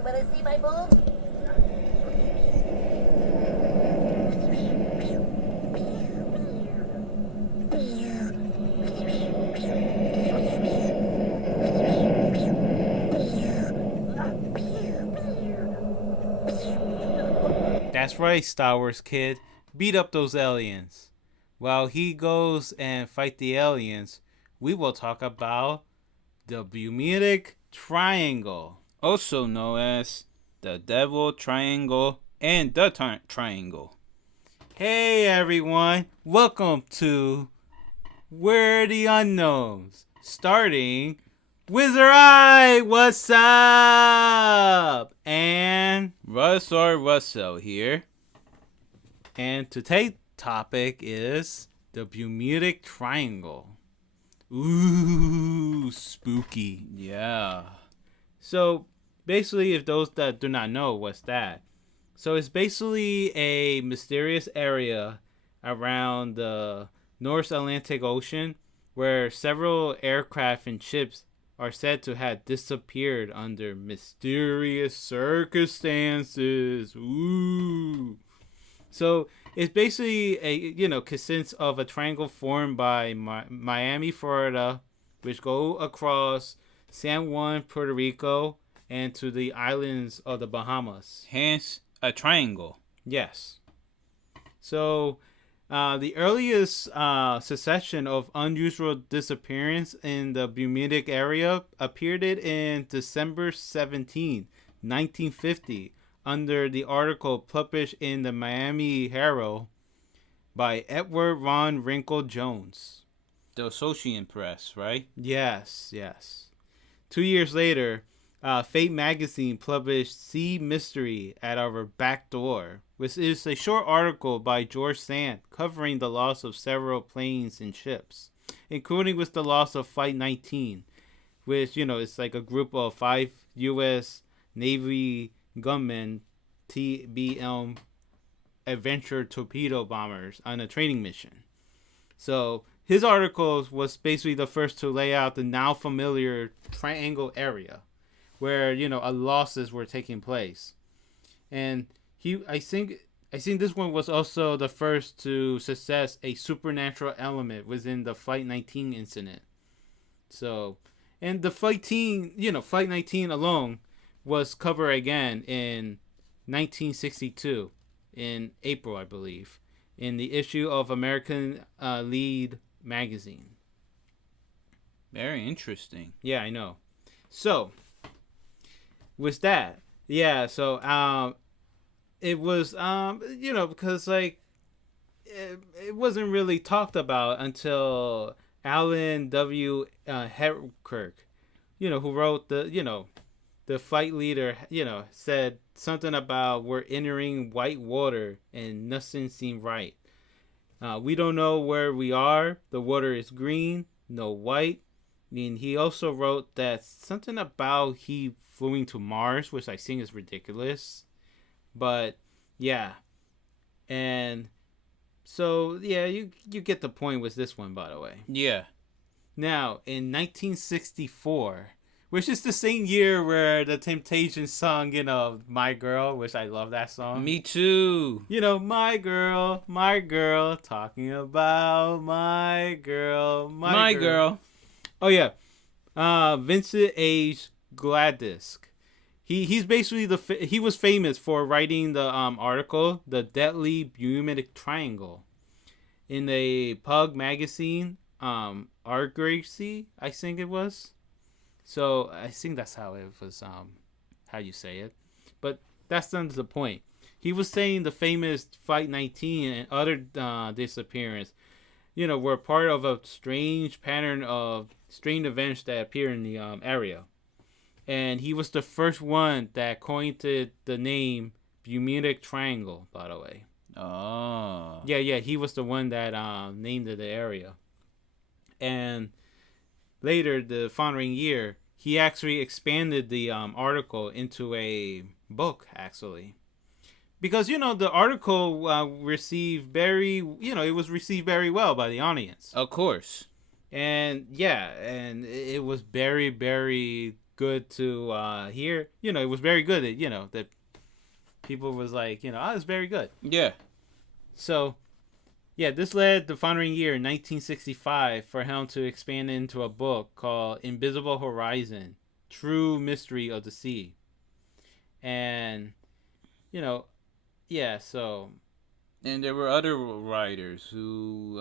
You wanna see my boobs? That's right, Star Wars kid. Beat up those aliens. While he goes and fight the aliens, we will talk about the Bermuda Triangle, also known as the Devil Triangle and the Triangle. Hey everyone, welcome to We're the Unknowns, starting Wizard Eye, what's up? And Russell here. And today's topic is the Bermuda Triangle. Ooh, spooky. Yeah. So, basically, if those that do not know, what's that? So, it's basically a mysterious area around the North Atlantic Ocean where several aircraft and ships are said to have disappeared under mysterious circumstances. Ooh. So it's basically consists of a triangle formed by Miami, Florida, which go across San Juan, Puerto Rico, and to the islands of the Bahamas. Hence, a triangle. Yes. So the earliest succession of unusual disappearance in the Bermudic area appeared in December 17, 1950, under the article published in the Miami Herald by Edward Von Wrinkle Jones. The Associated Press, right? Yes. 2 years later, Fate magazine published Sea Mystery at Our Back Door, which is a short article by George Sand covering the loss of several planes and ships, including with the loss of Flight 19, which, it's like a group of 5 U.S. Navy gunmen TBM Adventure torpedo bombers on a training mission. So his article was basically the first to lay out the now familiar triangle area where losses were taking place, and I think this one was also the first to success a supernatural element within the Flight 19 incident. So, and the Flight 19 alone was covered again in 1962 in April, I believe, in the issue of American Lead magazine. Very interesting. Yeah, I know. So, with that, yeah, so it was because it wasn't really talked about until Alan W. Herkirk, who wrote the flight leader, said something about we're entering white water and nothing seemed right. We don't know where we are. The water is green, no white. I mean, he also wrote that something about he flew to Mars, which I think is ridiculous. But yeah, and so yeah, you get the point with this one, by the way. Yeah. Now in 1964, which is the same year where the Temptations sung, My Girl, which I love that song. Me too. My girl, talking about my girl, my girl. Oh yeah, Vincent H. Gladys. He's basically he was famous for writing the article, The Deadly Bermuda Triangle, in a Pug magazine, Argosy, I think it was. So I think that's how it was, how you say it. But that's not the point. He was saying the famous Flight 19 and other disappearance, were part of a strange pattern of strange events that appear in the area. And he was the first one that coined the name Bermuda Triangle, by the way. Oh. Yeah, he was the one that named the area. And later, the following year, he actually expanded the article into a book, actually. Because, the article received it was received very well by the audience. Of course. And, yeah, and it was very, very good to hear. It was very good. That people was like, oh, it's very good. Yeah. So, yeah, this led the following year, 1965, for him to expand into a book called Invisible Horizon: True Mystery of the Sea. And, you know, yeah, so. And there were other writers who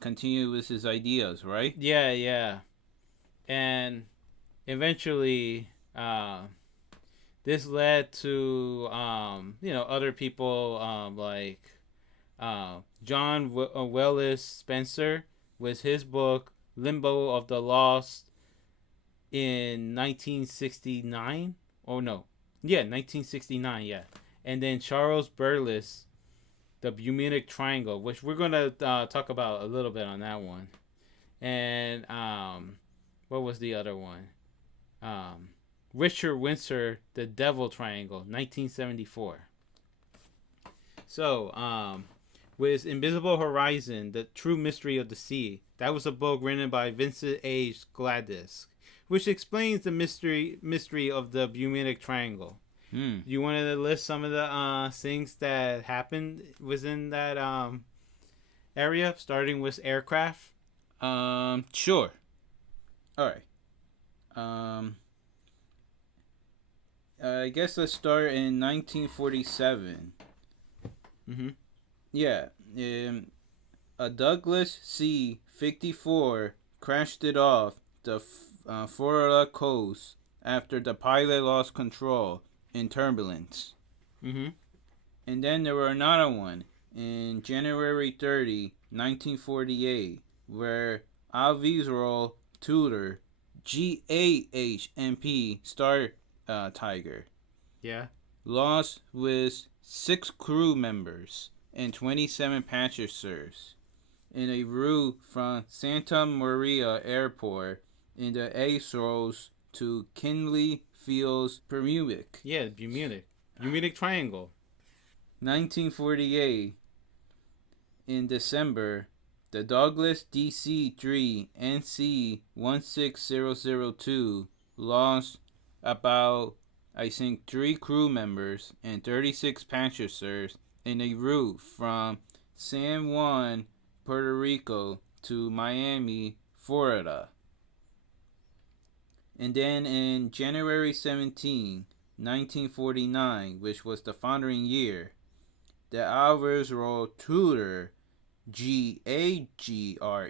continued with his ideas, right? Yeah, yeah. And eventually, this led to, other people like John Wellis Spencer with his book Limbo of the Lost in 1969. Oh no, yeah, 1969. Yeah, and then Charles Burles, the Bermuda Triangle, which we're gonna talk about a little bit on that one. And what was the other one? Um, Richard Windsor, the Devil Triangle, 1974. So, with Invisible Horizon, The True Mystery of the Sea. That was a book written by Vincent H. Gladys, which explains the mystery of the Bermuda Triangle. You wanted to list some of the things that happened within that area, starting with aircraft? Sure. All right. I guess let's start in 1947. Mm-hmm. Yeah. A Douglas C-54 crashed it off the Florida coast after the pilot lost control in turbulence. Mm-hmm. And then there were another one in January 30, 1948, where Alvizro Tudor GAHMP Star Tiger Yeah. lost with 6 crew members and 27 passengers in a route from Santa Maria Airport in the Azores to Kinley Fields, Bermuda. Yeah, Bermuda Triangle. 1948, in December, the Douglas DC-3 NC-16002 lost about, I think, 3 crew members and 36 passengers in a route from San Juan, Puerto Rico to Miami, Florida. And then in January 17, 1949, which was the following year, the Alvizro Tudor GAGRE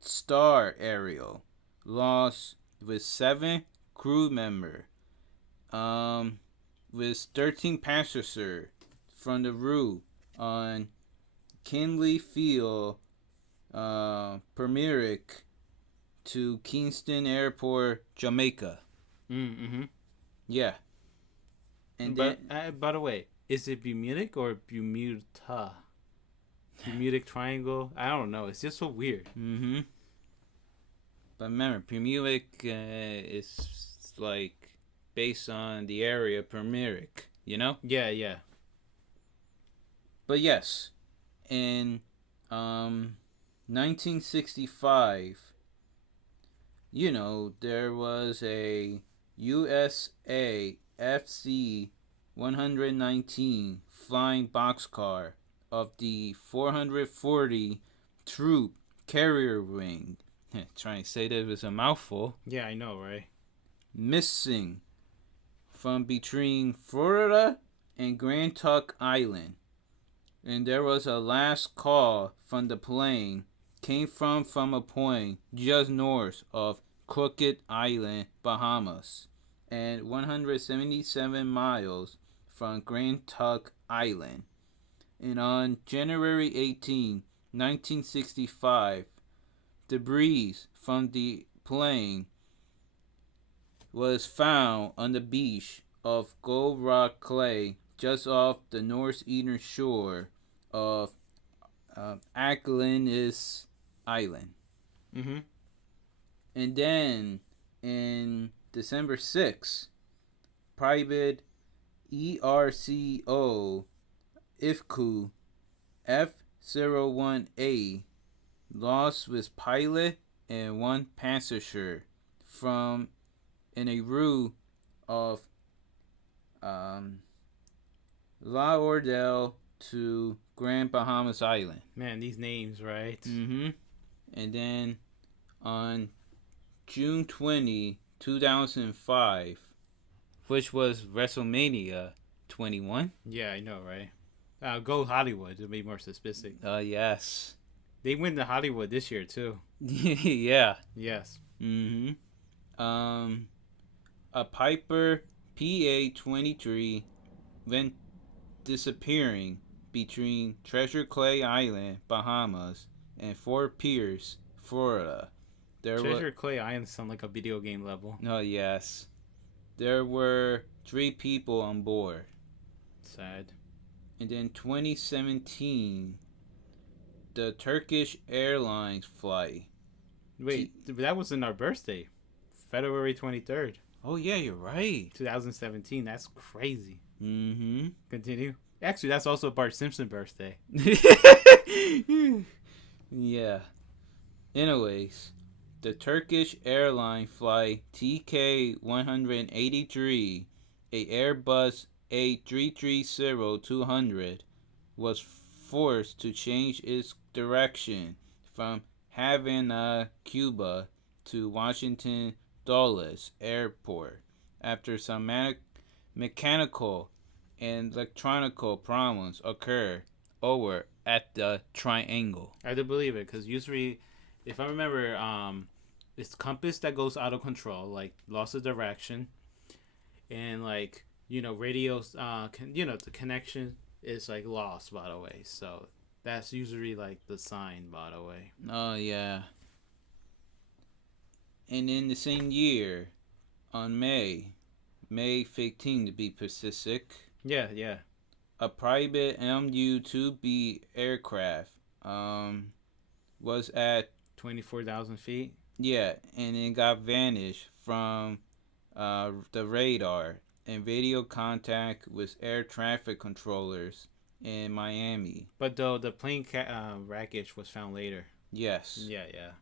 Star Aerial lost with 7 crew member, with 13 passengers from the route on Kinley Field, Permeric to Kingston Airport, Jamaica. Mm-hmm. Yeah. And But then, by the way, is it Bermuda or Bermuda? Bermuda Triangle? I don't know. It's just so weird. But remember, Permeric is like based on the area Permeric, you know? Yeah, yeah. But yes, in 1965, there was a USA FC 119 flying boxcar of the 440 Troop Carrier Wing. Trying to say that was a mouthful. Yeah, I know, right? Missing from between Florida and Grand Trunk Island. And there was a last call from the plane came from a point just north of Crooked Island, Bahamas, and 177 miles from Grand Trunk Island. And on January 18, 1965, debris from the plane was found on the beach of Gold Rock Clay just off the northeastern shore of Acklanis Island. Mm-hmm. And then in December 6th, private ERCO IFCU F01A lost with pilot and 1 passenger from in a route of um, Lauderdale to Grand Bahamas Island. Man, these names, right? Mm-hmm. And then on June 20, 2005, which was WrestleMania 21. Yeah, I know, right? Go Hollywood to be more specific. Yes. They win the Hollywood this year too. Yeah. Yes. Mm-hmm. A Piper PA-23 went disappearing between Treasure Clay Island, Bahamas, and Fort Pierce, Florida. Treasure Clay Island sound like a video game level. Oh, yes. There were 3 people on board. Sad. And then 2017, the Turkish Airlines flight. Wait, that was in our birthday, February 23rd. Oh, yeah, you're right. 2017. That's crazy. Mm-hmm. Continue. Actually, that's also Bart Simpson's birthday. Yeah. Anyways, the Turkish airline flight TK-183, a Airbus A330-200, was forced to change its direction from Havana, Cuba, to Washington Dulles Airport after some mechanical and electronical problems occurred over at the triangle. I do believe it because usually, if I remember, it's compass that goes out of control, like loss of direction, and like radios. The connection is like lost by the way. So that's usually like the sign by the way. Oh, yeah. And in the same year, on May 15 to be specific, Yeah. a private MU-2B aircraft was at 24,000 feet. and it got vanished from the radar and video contact with air traffic controllers in Miami. But though the plane wreckage was found later. Yes. Yeah.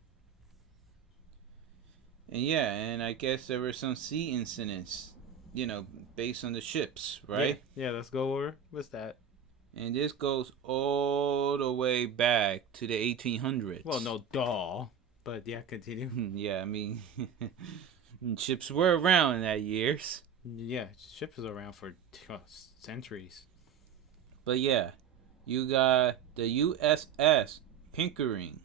And I guess there were some sea incidents, based on the ships, right? Yeah, let's go over. What's that? And this goes all the way back to the 1800s. Well, no, duh. But yeah, continue. Yeah, I mean, ships were around in that years. Yeah, ships was around for centuries. But yeah, you got the USS Pickering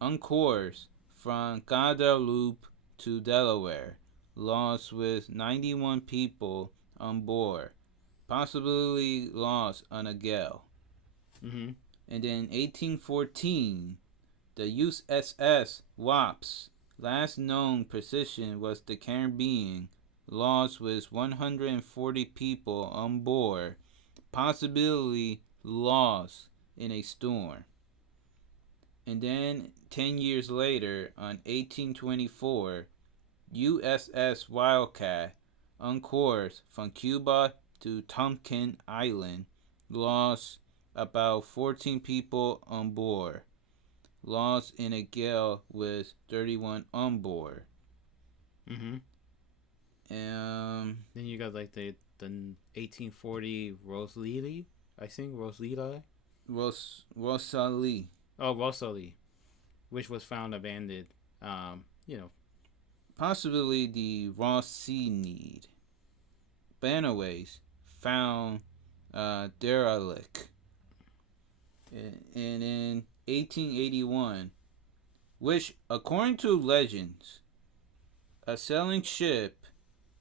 on course from Guadeloupe to Delaware, lost with 91 people on board, possibly lost on a gale. Mm-hmm. And then 1814, the USS Wasp, last known position was the Caribbean, lost with 140 people on board, possibly lost in a storm. And then 10 years later, on 1824, USS Wildcat, on course from Cuba to Tompkin Island, lost about 14 people on board, lost in a gale with 31 on board. Mm-hmm. Then you got like the 1840 Rosalie, I think Rosalie. Rosalie. Oh, Rosalie, which was found abandoned. Possibly the Rossini. But anyways, found derelict. And in 1881, which according to legends, a sailing ship,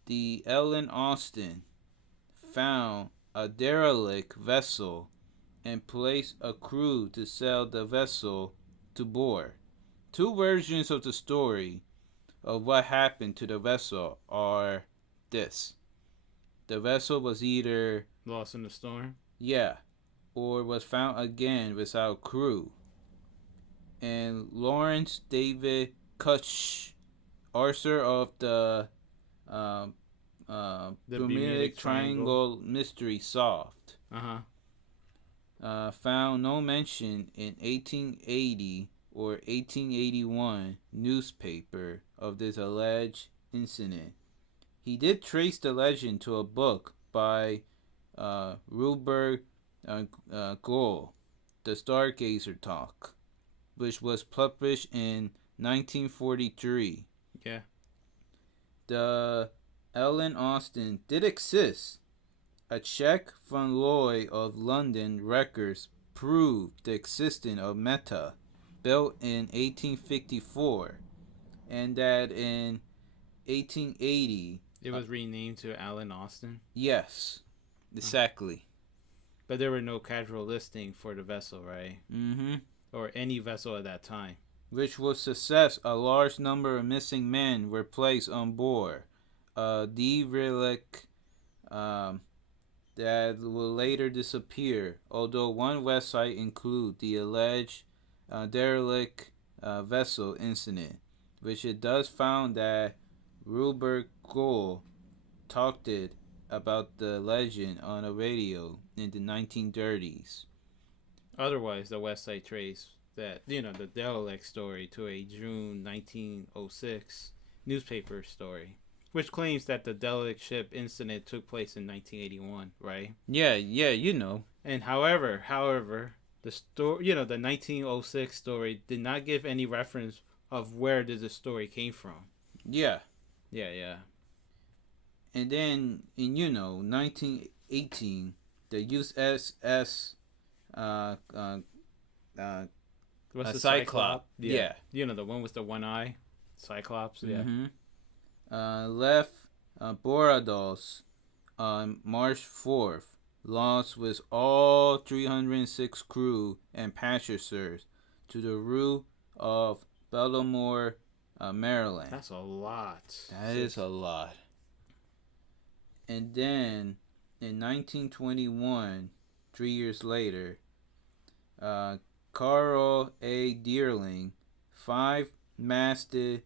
the Ellen Austin, found a derelict vessel and placed a crew to sail the vessel to board. 2 versions of the story of what happened to the vessel are this. The vessel was either lost in the storm. Yeah, or was found again without crew. And Lawrence David Kutch, author of the Bermuda Triangle mystery solved, found no mention in 1880 or 1881 newspaper of this alleged incident, he did trace the legend to a book by Rupert Gould, The Stargazer Talk, which was published in 1943. Yeah. The Ellen Austin did exist. A check from Lloyd of London Records proved the existence of Meta, built in 1854, and that in 1880... It was renamed to Allen Austin. Yes, exactly. But there were no casual listing for the vessel, right? Mm-hmm. Or any vessel at that time. Which was success. A large number of missing men were placed on board. The relic that will later disappear, although one website includes the alleged derelict vessel incident, which it does found that Rupert Gould talked it about the legend on a radio in the 1930s. Otherwise, the website traced that, the derelict story to a June 1906 newspaper story, which claims that the derelict ship incident took place in 1981, right? Yeah, And however, the story, the 1906 story did not give any reference of where did the story came from. Yeah. Yeah. And then in 1918, the USS What's the Cyclops? Yeah. The one with the one eye, Cyclops. Yeah. Mm-hmm. Left Barbados on March 4th, lost with all 306 crew and passengers to the route of Baltimore, Maryland. That's a lot. That is a lot. And then in 1921, 3 years later, Carl A. Deerling, 5-masted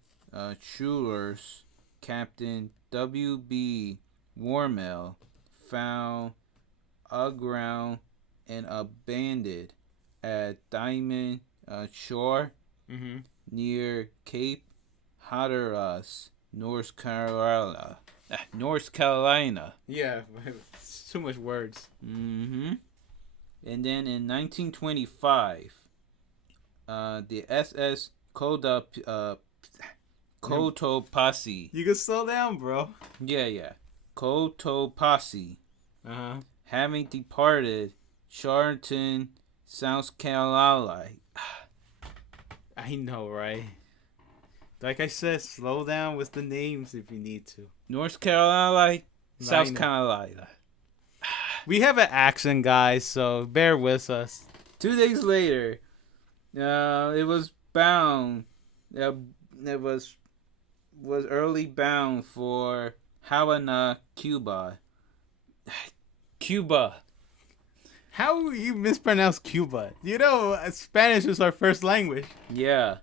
trawlers, Captain W.B. Warmell, found aground and abandoned at Diamond Shore near Cape Hatteras, North Carolina. Yeah, it's too much words. Mm-hmm. And then in 1925, the SS Cotopaxi. You can slow down, bro. Yeah. Cotopaxi. Uh-huh. Having departed Charleston, South Carolina. I know, right? Like I said, slow down with the names if you need to. North Carolina, South Carolina. We have an accent, guys, so bear with us. 2 days later, it was bound. It was early bound for Havana, Cuba. Cuba. How you mispronounce Cuba? Spanish is our first language. Yeah.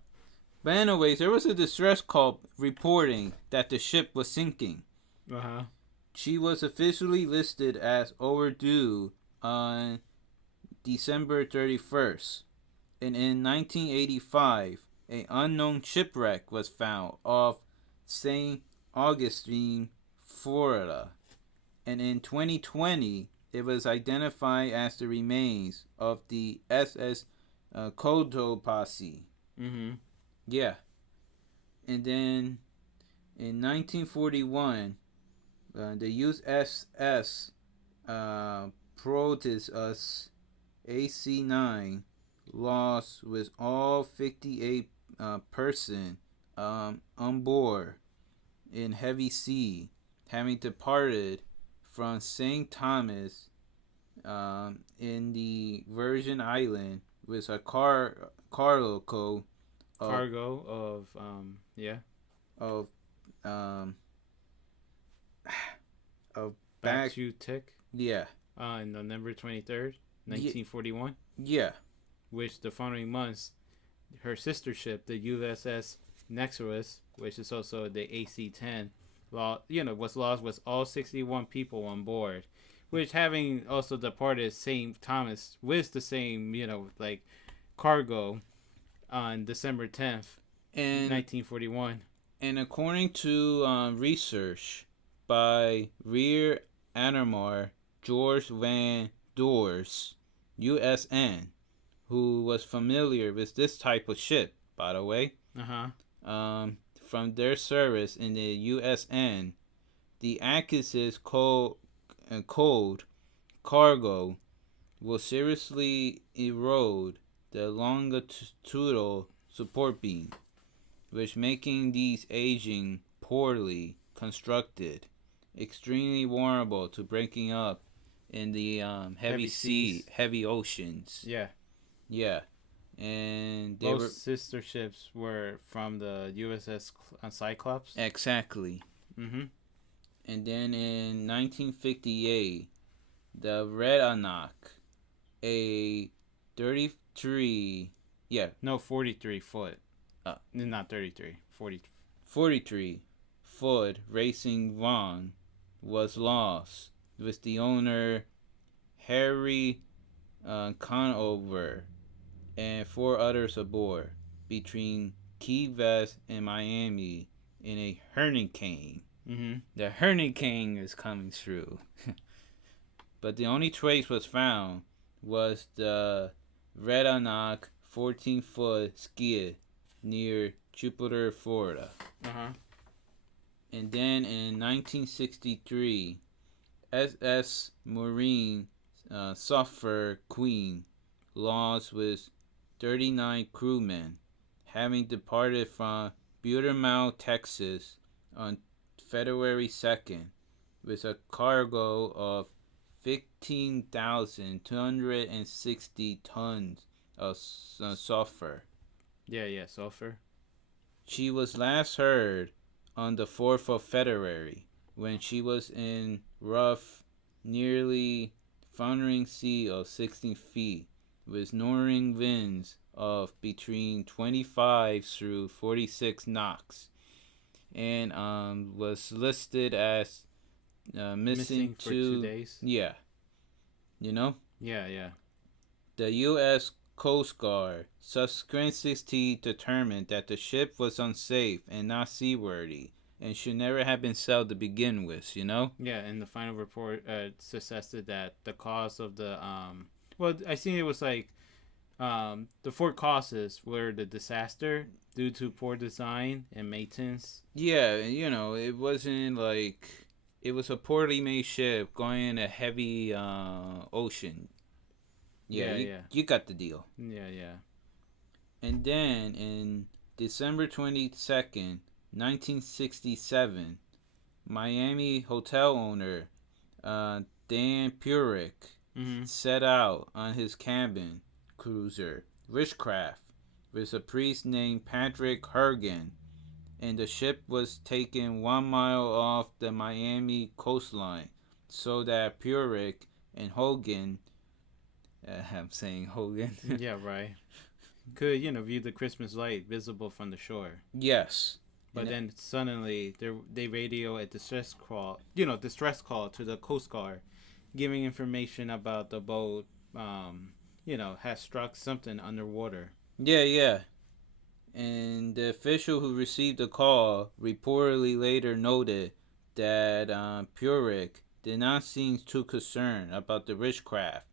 But anyways, there was a distress call reporting that the ship was sinking. Uh-huh. She was officially listed as overdue on December 31st. And in 1985, an unknown shipwreck was found off St. Augustine, Florida. And in 2020, it was identified as the remains of the SS Cotopaxi. Mm-hmm. Yeah. And then in 1941, the USS Proteus AC-9 lost with all 58 person on board in heavy sea, having departed from St. Thomas in the Virgin Island with a cargo Cargo of back to Tick. Yeah. On November 23rd, 1941. Yeah. Which the following months, her sister ship, the USS Nexus, which is also the AC-10, was lost with all 61 people on board, which having also departed St. Thomas with the same, cargo on December 10th, 1941. And according to research by Rear Admiral George Van Doors, USN, who was familiar with this type of ship, by the way. From their service in the USN, the Atkins's cold cargo will seriously erode the longitudinal support beam, which making these aging poorly constructed extremely vulnerable to breaking up in the heavy oceans. Yeah. And both sister ships were from the USS Cyclops. Exactly. And then in 1958, the Red Anak, a 33 foot. Not 33, 43 foot racing Vaughn was lost with the owner Harry Conover and 4 others aboard between Key West and Miami in a hurricane. The hurricane is coming through. But the only trace was found was the Red Anak 14-foot skid near Jupiter, Florida. And then in 1963, SS Marine Sulphur Queen lost with 39 crewmen, having departed from Butermount, Texas on February 2nd with a cargo of 15,260 tons of sulfur. Sulfur. She was last heard on the 4th of February when she was in rough, nearly foundering sea of 16 feet with northern winds of between 25 through 46 knots, and was listed as missing for 2 days. Yeah. Yeah. The U.S. Coast Guard subsequently determined that the ship was unsafe and not seaworthy and should never have been sailed to begin with, Yeah, and the final report suggested that the cause of the I think it was like the 4 causes were the disaster due to poor design and maintenance. Yeah, it wasn't like it was a poorly made ship going in a heavy ocean. You got the deal. Yeah. And then in December 22nd, 1967, Miami hotel owner Dan Purick set out on his cabin cruiser Witchcraft with a priest named Patrick Hergen, and the ship was taken 1 mile off the Miami coastline so that Purick and Hogan, I'm saying Hogan. Yeah, right. Could, view the Christmas light visible from the shore. Yes. But then suddenly they radio a distress call to the Coast Guard, giving information about the boat, has struck something underwater. Yeah. And the official who received the call reportedly later noted that Purick did not seem too concerned about the Witchcraft,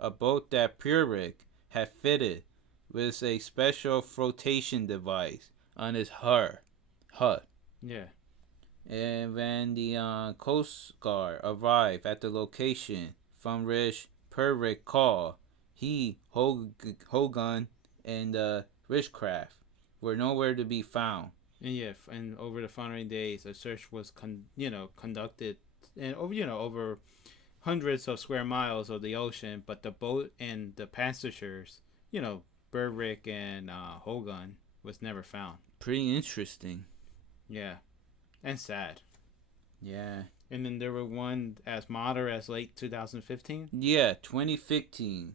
a boat that Purick had fitted with a special flotation device on his hut. Yeah. And when the Coast Guard arrived at the location from which Purick called, Hogan, and the Witchcraft were nowhere to be found. And over the following days, a search was conducted, and over hundreds of square miles of the ocean, but the boat and the passengers, Berwick and Hogan, was never found. Pretty interesting. Yeah, and sad. Yeah. And then there were one as modern as late 2015. Yeah, 2015.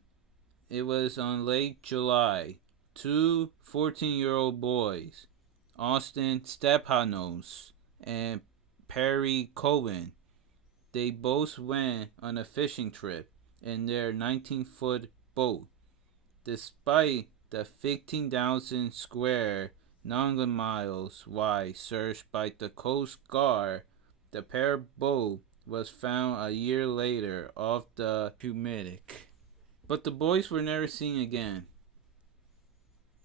It was on late July. 2 14-year-old boys, Austin Stepanos and Perry Cohen, they both went on a fishing trip in their 19-foot boat. Despite the 15,000 square nautical miles wide search by the Coast Guard, The pair boat was found a year later off the Humidic. but the boys were never seen again.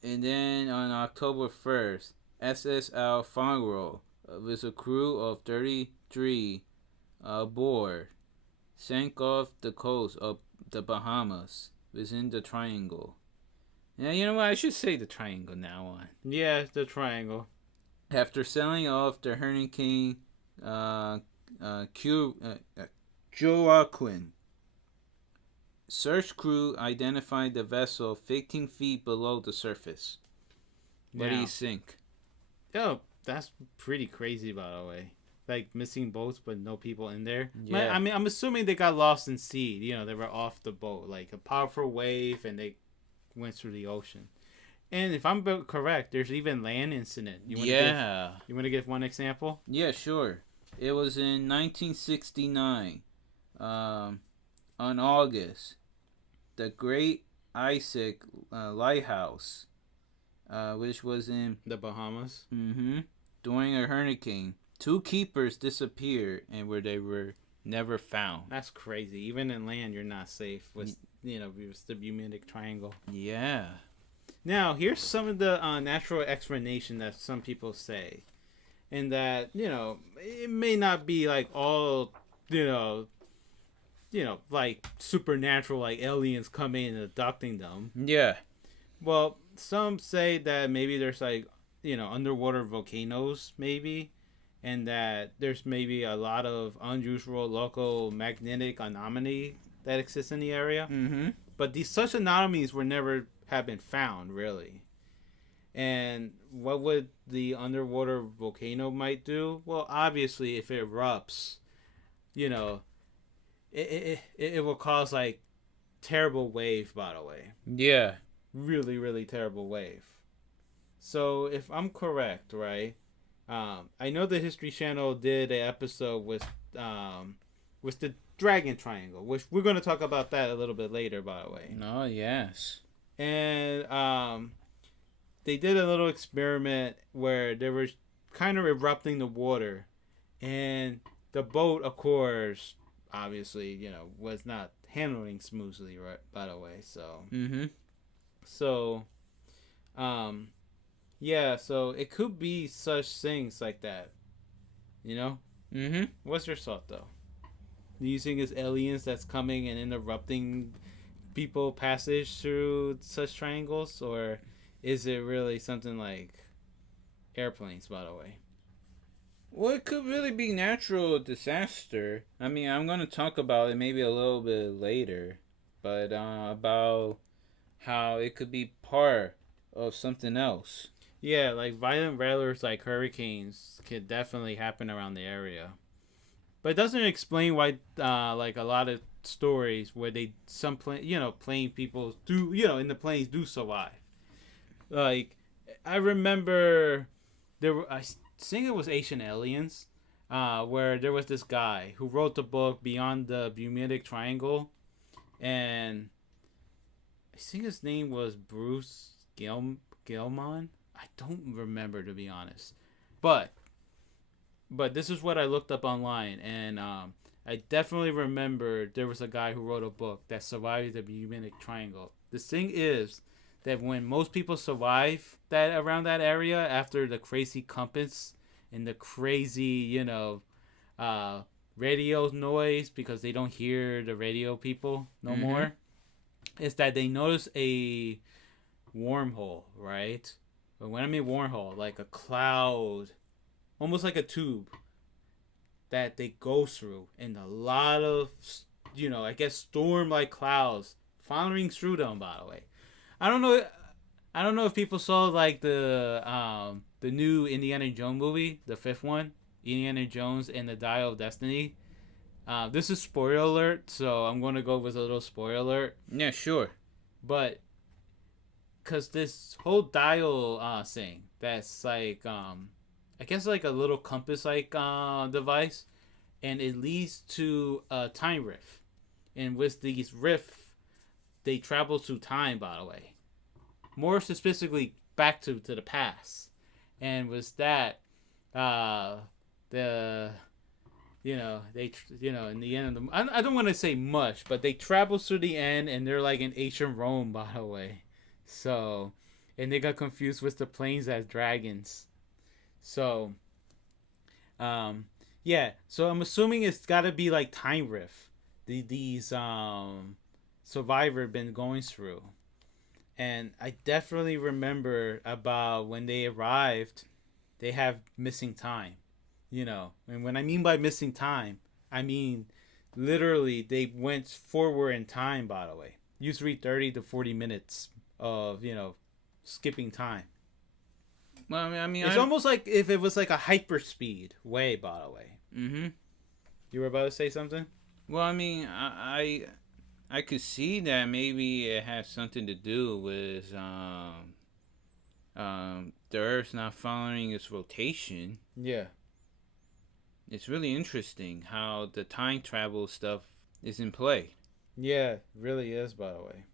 And then on October 1st, SS Alfaro, with a crew of 33 aboard, sank off the coast of the Bahamas within the triangle. Yeah, you know what? I should say the triangle now on. Yeah, the triangle. After sailing off the hurricane Joaquin, search crew identified the vessel 15 feet below the surface. What do you think? Oh, that's pretty crazy, by the way. Like missing boats, but no people in there. Yeah. I mean, I'm assuming they got lost in sea. They were off the boat, like a powerful wave, and they went through the ocean. And if I'm correct, there's even land incident. You want to give one example? Yeah, sure. It was in 1969, on August. The Great Isaac Lighthouse, which was in the Bahamas. During a hurricane, 2 keepers disappeared and they were never found. That's crazy. Even in land, you're not safe with with the Bermuda Triangle. Yeah. Now, here's some of the natural explanation that some people say, and that it may not be like all like supernatural, like aliens coming and abducting them. Yeah. Well, some say that maybe there's like underwater volcanoes, maybe, and that there's maybe a lot of unusual local magnetic anomaly that exists in the area. But these such anomalies were never have been found, really. And what would the underwater volcano might do? Well, obviously, if it erupts, it will cause like terrible wave. By the way, Yeah. really, really terrible wave. So if I'm correct, right? I know the History Channel did an episode with the Dragon Triangle, which we're going to talk about that a little bit later, by the way. Oh, yes. And they did a little experiment where they were kind of erupting the water, and the boat, of course, obviously, was not handling smoothly, right? By the way, so. So, yeah, so it could be such things like that, What's your thought, though? Do you think it's aliens that's coming and interrupting people passage through such triangles, or is it really something like airplanes, by the way? Well, it could really be natural disaster. I mean, I'm going to talk about it maybe a little bit later, but about how it could be part of something else. Yeah, like violent weathers like hurricanes could definitely happen around the area. But it doesn't explain why, like a lot of stories where plane people do, in the planes do survive. Like, I remember I think it was Ancient Aliens, where there was this guy who wrote the book Beyond the Bermuda Triangle, and I think his name was Bruce Gilman. I don't remember, to be honest, but this is what I looked up online, and I definitely remember there was a guy who wrote a book that survived the Bermuda Triangle. The thing is that when most people survive that around that area after the crazy compass and the crazy, radio noise, because they don't hear the radio people no more, is that they notice a wormhole, right? But when I mean wormhole, like a cloud, almost like a tube that they go through, and a lot of, I guess storm-like clouds following through them, by the way. I don't know if people saw like the new Indiana Jones movie, the 5th one, Indiana Jones and the Dial of Destiny. This is spoiler alert, so I'm going to go with a little spoiler alert. Yeah, sure. But because this whole dial thing, that's like I guess like a little compass like device, and it leads to a time rift. And with these rifts, they travel through time, by the way. More specifically, back to the past. And with that, the In the end of the, I don't want to say much, but they travel through the end, and they're like in ancient Rome, by the way. So, and they got confused with the planes as dragons. So, um, yeah. So I'm assuming it's got to be like time rift. These survivor been going through, and I definitely remember about when they arrived, they have missing time. And when I mean by missing time, I mean literally they went forward in time. By the way, usually 30 to 40 minutes of skipping time. Well, I mean, It's almost like if it was like a hyperspeed way. By the way, Mm-hmm. you were about to say something. Well, I mean, I could see that maybe it has something to do with the Earth's not following its rotation. Yeah. It's really interesting how the time travel stuff is in play. Yeah, it really is. By the way,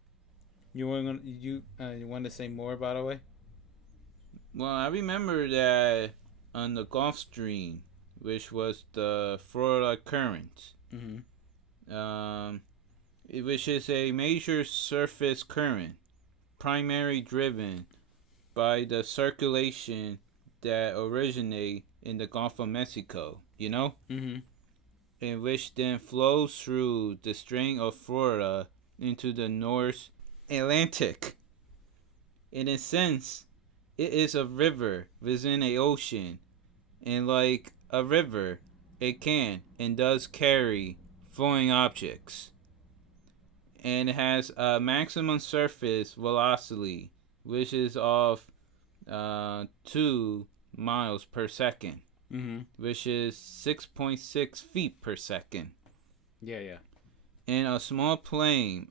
you want to say more? By the way. Well, I remember that on the Gulf Stream, which was the Florida Current, Mm-hmm. which is a major surface current, primarily driven by the circulation that originate in the Gulf of Mexico, Mm-hmm. in which then flows through the Strait of Florida into the North Atlantic. In a sense, it is a river within a ocean, and like a river, it can and does carry flowing objects, and it has a maximum surface velocity, which is of 2 miles per second, Mm-hmm. which is 6.6 feet per second. Yeah, yeah. And a small plane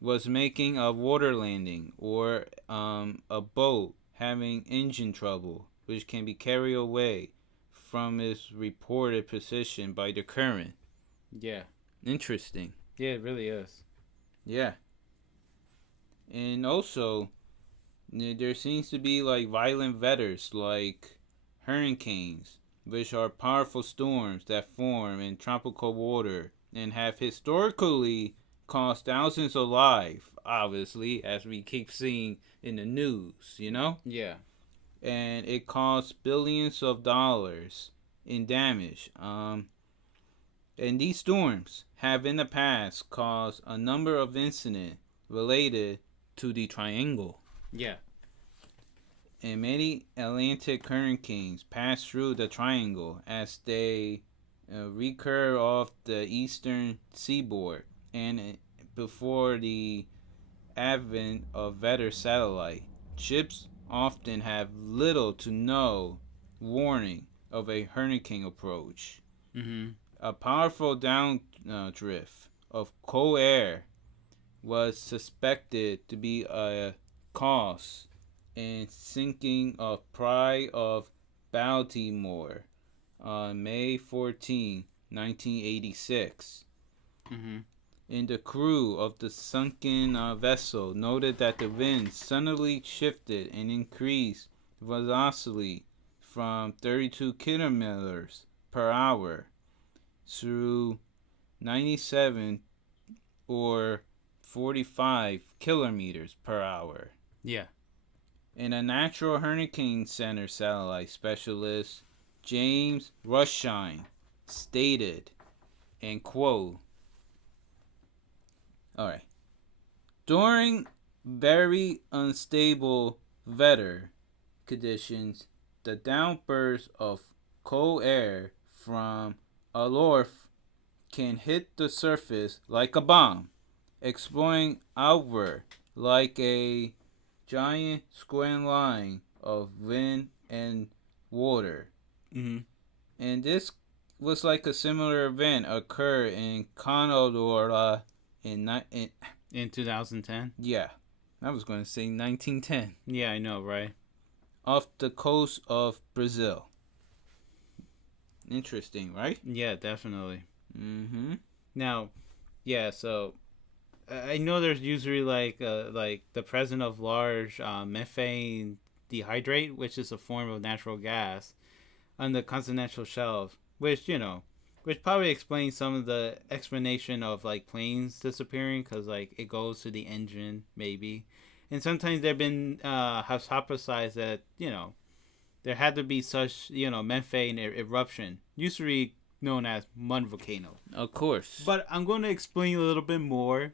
was making a water landing, or a boat having engine trouble, which can be carried away from its reported position by the current. Yeah. Interesting. Yeah, it really is. Yeah. And also, there seems to be like violent weathers like hurricanes, which are powerful storms that form in tropical water and have historically cost thousands of lives, obviously, as we keep seeing in the news. Yeah. And it costs billions of dollars in damage. And these storms have in the past caused a number of incidents related to the triangle. Yeah. And many Atlantic hurricanes pass through the triangle as they recur off the eastern seaboard, and before the advent of weather satellite, ships often have little to no warning of a hurricane approach. Mm-hmm. A powerful downdrift of cold air was suspected to be a cause in sinking of Pride of Baltimore on May 14, 1986. Mm-hmm. And the crew of the sunken vessel noted that the wind suddenly shifted and increased velocity from 32 kilometers per hour through 97 or 45 kilometers per hour. Yeah. And a Natural Hurricane Center satellite specialist, James Rushine, stated, and quote, alright, during very unstable weather conditions, the downburst of cold air from aloft can hit the surface like a bomb, exploding outward like a giant square line of wind and water. Mm-hmm. And this was like a similar event occurred in Conodora in 2010. Yeah, I was going to say 1910. Yeah, I know, right? Off the coast of Brazil. Interesting, right? Yeah, definitely. Mm-hmm. Now, yeah, so I know there's usually like the presence of large methane dehydrate, which is a form of natural gas, on the continental shelf, which which probably explains some of the explanation of like planes disappearing because like it goes to the engine maybe, and sometimes there've been hypothesized that there had to be such methane eruption, usually known as mud volcano. Of course. But I'm going to explain a little bit more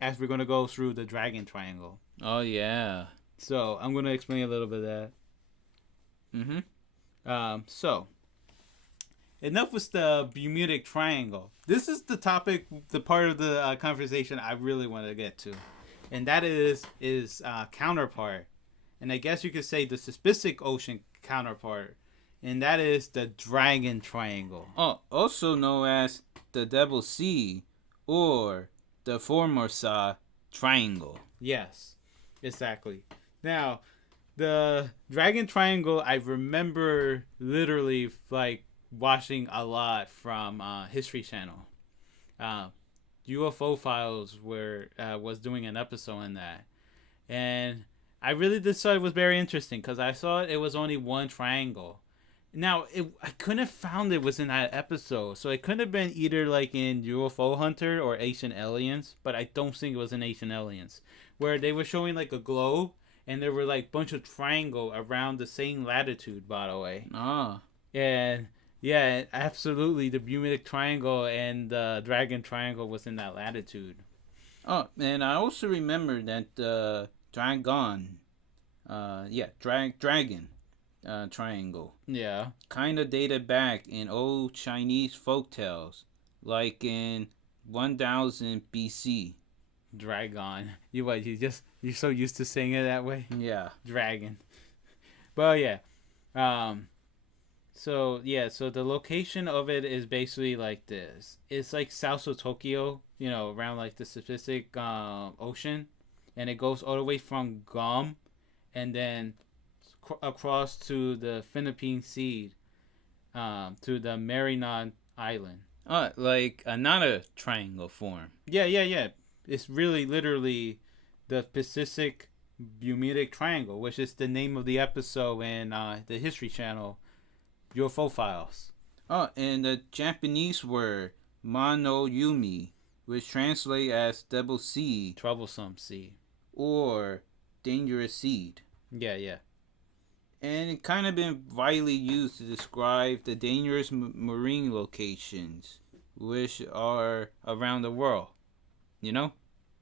as we're going to go through the Dragon Triangle. Oh yeah. So I'm going to explain a little bit of that. So enough with the Bermuda Triangle. This is the topic, the part of the conversation I really want to get to, and that is counterpart, and I guess you could say the Pacific Ocean counterpart, and that is the Dragon Triangle. Oh, also known as the Double C or the Formosa Triangle. Yes, exactly. Now, the Dragon Triangle, I remember literally like watching a lot from History Channel. UFO Files was doing an episode on that, and I really just thought it was very interesting because I thought it was only one triangle. Now I couldn't have found it was in that episode, so it couldn't have been either like in UFO Hunter or Ancient Aliens, but I don't think it was in Ancient Aliens, where they were showing like a globe and there were like bunch of triangle around the same latitude. By the way, and yeah, absolutely, the Bermuda Triangle and the Dragon Triangle was in that latitude. Oh, and I also remember that the Dragon Triangle. Yeah. Kind of dated back in old Chinese folktales, like in 1000 BC. Dragon. You're so used to saying it that way? Yeah. Dragon. Well, yeah. So the location of it is basically like this. It's like south of Tokyo, around like the Pacific Ocean, and it goes all the way from Guam, and then across to the Philippine Sea, to the Mariana Island. Like another triangle form. Yeah. It's really literally the Pacific Bermuda Triangle, which is the name of the episode in the History Channel. UFO Files. Oh, and the Japanese word Mono-Yumi, which translates as double C. Troublesome sea. Or dangerous seed. Yeah. And it kind of been widely used to describe the dangerous marine locations, which are around the world.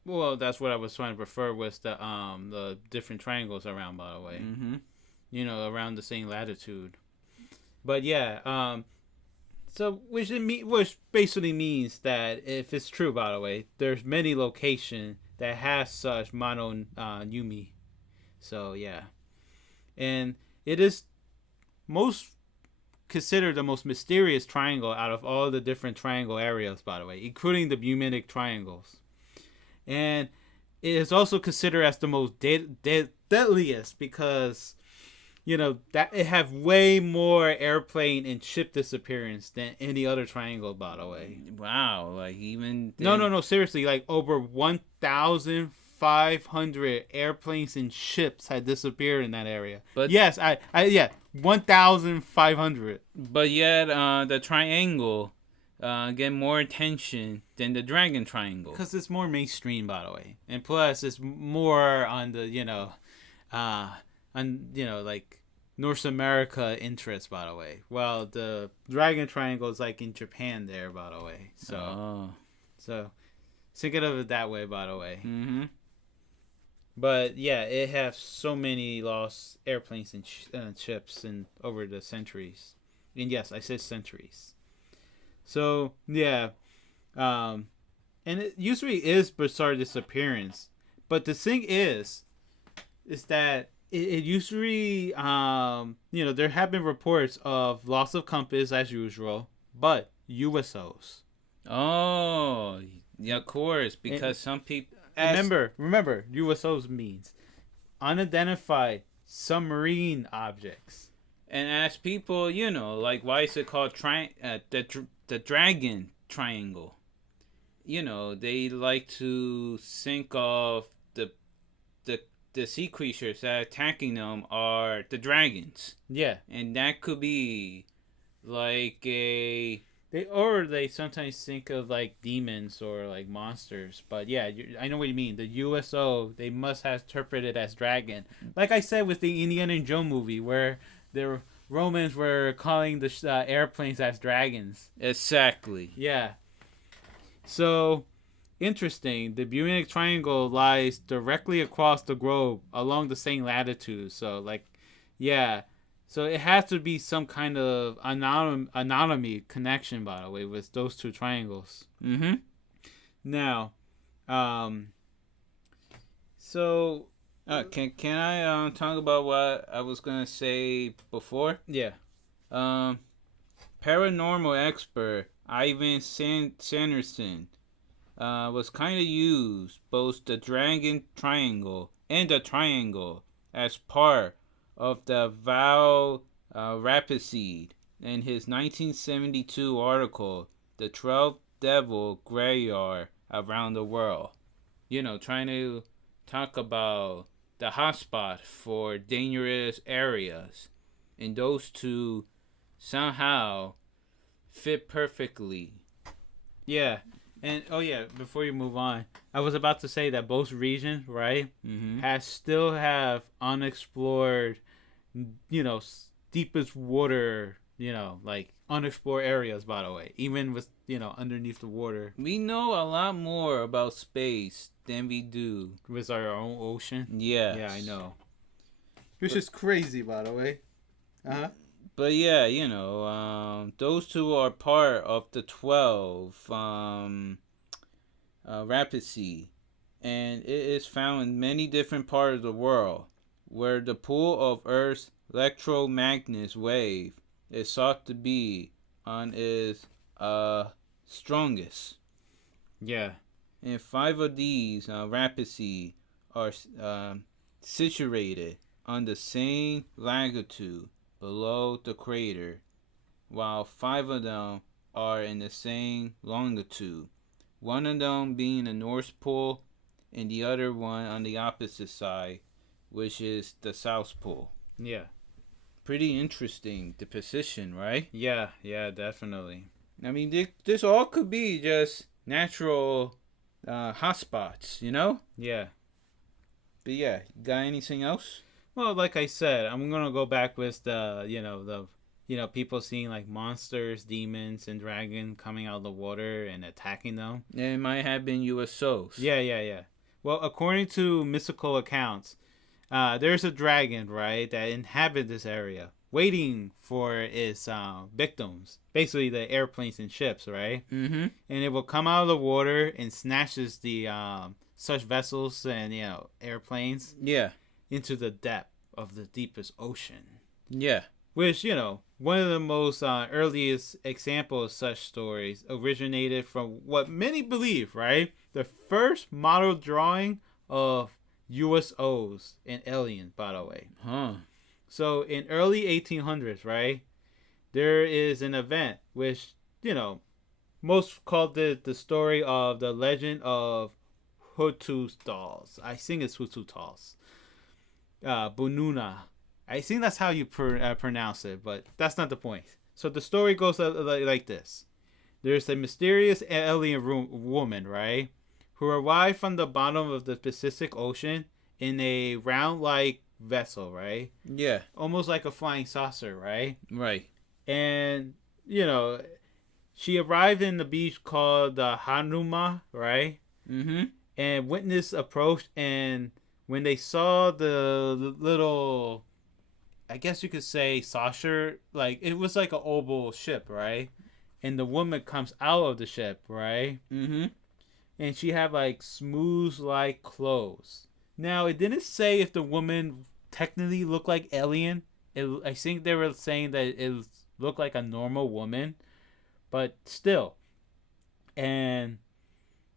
Well, that's what I was trying to refer with the different triangles around, by the way. Mm-hmm. Around the same latitude. But yeah, so which basically means that if it's true, by the way, there's many locations that has such mono Yumi. So yeah, and it is most considered the most mysterious triangle out of all the different triangle areas, by the way, including the Bermuda Triangles, and it is also considered as the most deadliest because that it have way more airplane and ship disappearance than any other triangle, by the way. Wow, like even No, seriously, like over 1,500 airplanes and ships had disappeared in that area. But yes, I 1,500. But yet, the triangle get more attention than the Dragon Triangle because it's more mainstream, by the way, and plus it's more on the like North America interest, by the way. Well, the Dragon Triangle is like in Japan there, by the way. So think of it that way, by the way. Mm-hmm. But yeah, it has so many lost airplanes and ships and over the centuries. And yes, I said centuries. So yeah, and it usually is bizarre disappearance. But the thing is that it usually, there have been reports of loss of compass as usual, but USOs. Oh, yeah, of course, because some people... Remember, USOs means unidentified submarine objects. And as people, like, why is it called the Dragon Triangle? They like to think of the sea creatures that are attacking them are the dragons. Yeah. And that could be like a They sometimes think of like demons or like monsters, but yeah, I know what you mean. The USO they must have interpreted as dragon, like I said with the Indiana Jones movie, where the Romans were calling the airplanes as dragons. Exactly. Yeah. So interesting. The Bermuda Triangle lies directly across the globe along the same latitude. So like, yeah. So it has to be some kind of anatomy connection, by the way, with those two triangles. Mm-hmm. Now, um, so Can I talk about what I was gonna say before? yeah, Um, Paranormal expert Ivan Sanderson was kind of used both the Dragon Triangle and the Triangle as part of the Val Rapacide in his 1972 article, The 12 Devil Graveyard Around the World. You know, trying to talk about the hotspot for dangerous areas. And those two somehow fit perfectly. yeah, and oh yeah, before you move on, I was about to say that both regions, right, Mm-hmm. has still have unexplored, deepest water, like unexplored areas. By the way, even with underneath the water, We know a lot more about space than we do. with our own ocean. Yes. Yeah, I know. Which is crazy, by the way. Uh huh. But yeah, those two are part of the 12 Rapid Sea, and it is found in many different parts of the world, where the pull of Earth's electromagnetic wave is thought to be on its strongest. Yeah. And five of these rapids are situated on the same latitude below the crater, while five of them are in the same longitude. One of them being the North Pole, and the other one on the opposite side, which is the South Pole. Yeah. Pretty interesting, the position, right? Yeah. Yeah. Definitely. I mean, this all could be just natural hotspots, you know? Yeah. But yeah, got anything else? Well, like I said, I'm gonna go back with people seeing like monsters, demons, and dragon coming out of the water and attacking them. It might have been USOs. Yeah, yeah, yeah. Well, according to mystical accounts, there's a dragon, right, that inhabits this area, waiting for its victims, basically the airplanes and ships, right? Mm-hmm. And it will come out of the water and snatches the such vessels and airplanes Yeah. into the depth of the deepest ocean. Yeah. Which, one of the most earliest examples of such stories originated from what many believe, right? The first model drawing of USOs and aliens, by the way. Huh. So in early 1800s, right, there is an event which, most called it the story of the legend of Hutu dolls. I think it's Hutu dolls. Bununa. I think that's how you pronounce it, but that's not the point. So the story goes like this. There's a mysterious alien woman, right, who arrived from the bottom of the Pacific Ocean in a round-like vessel, right? Yeah. Almost like a flying saucer, right? Right. And, she arrived in the beach called Hanuma, right? Mm-hmm. And witness approached, and when they saw the little, I guess you could say, saucer, like it was like an oval ship, right? And the woman comes out of the ship, right? Mm-hmm. And she had like smooth like clothes. Now it didn't say if the woman technically looked like alien. I think they were saying that it looked like a normal woman, but still. And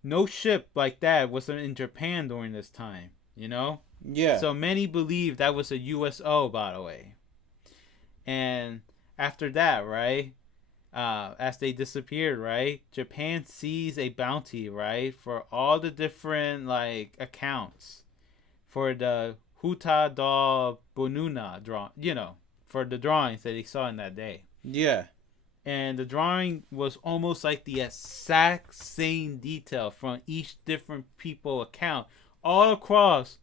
no ship like that was in Japan during this time, Yeah. So many believe that was a USO, by the way. And after that, right, as they disappeared, right, Japan seized a bounty, right, for all the different like accounts for the Huta da Bonuna for the drawings that they saw in that day. Yeah. And the drawing was almost like the exact same detail from each different people account all across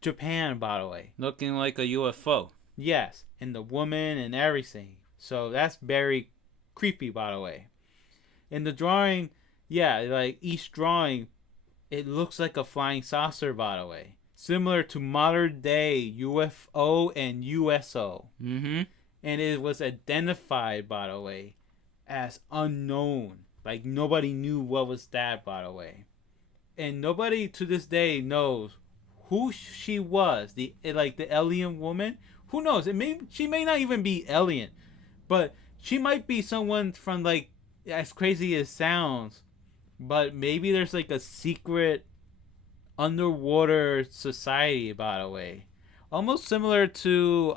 Japan, by the way. Looking like a UFO. Yes, and the woman and everything. So that's very creepy, by the way. In the drawing, yeah, like each drawing, it looks like a flying saucer, by the way. Similar to modern day UFO and USO. Mm-hmm. And it was identified, by the way, as unknown. Like nobody knew what was that, by the way. And nobody to this day knows who she was. The alien woman. Who knows? She may not even be alien, but she might be someone from like, as crazy as it sounds, but maybe there's like a secret underwater society, by the way. Almost similar to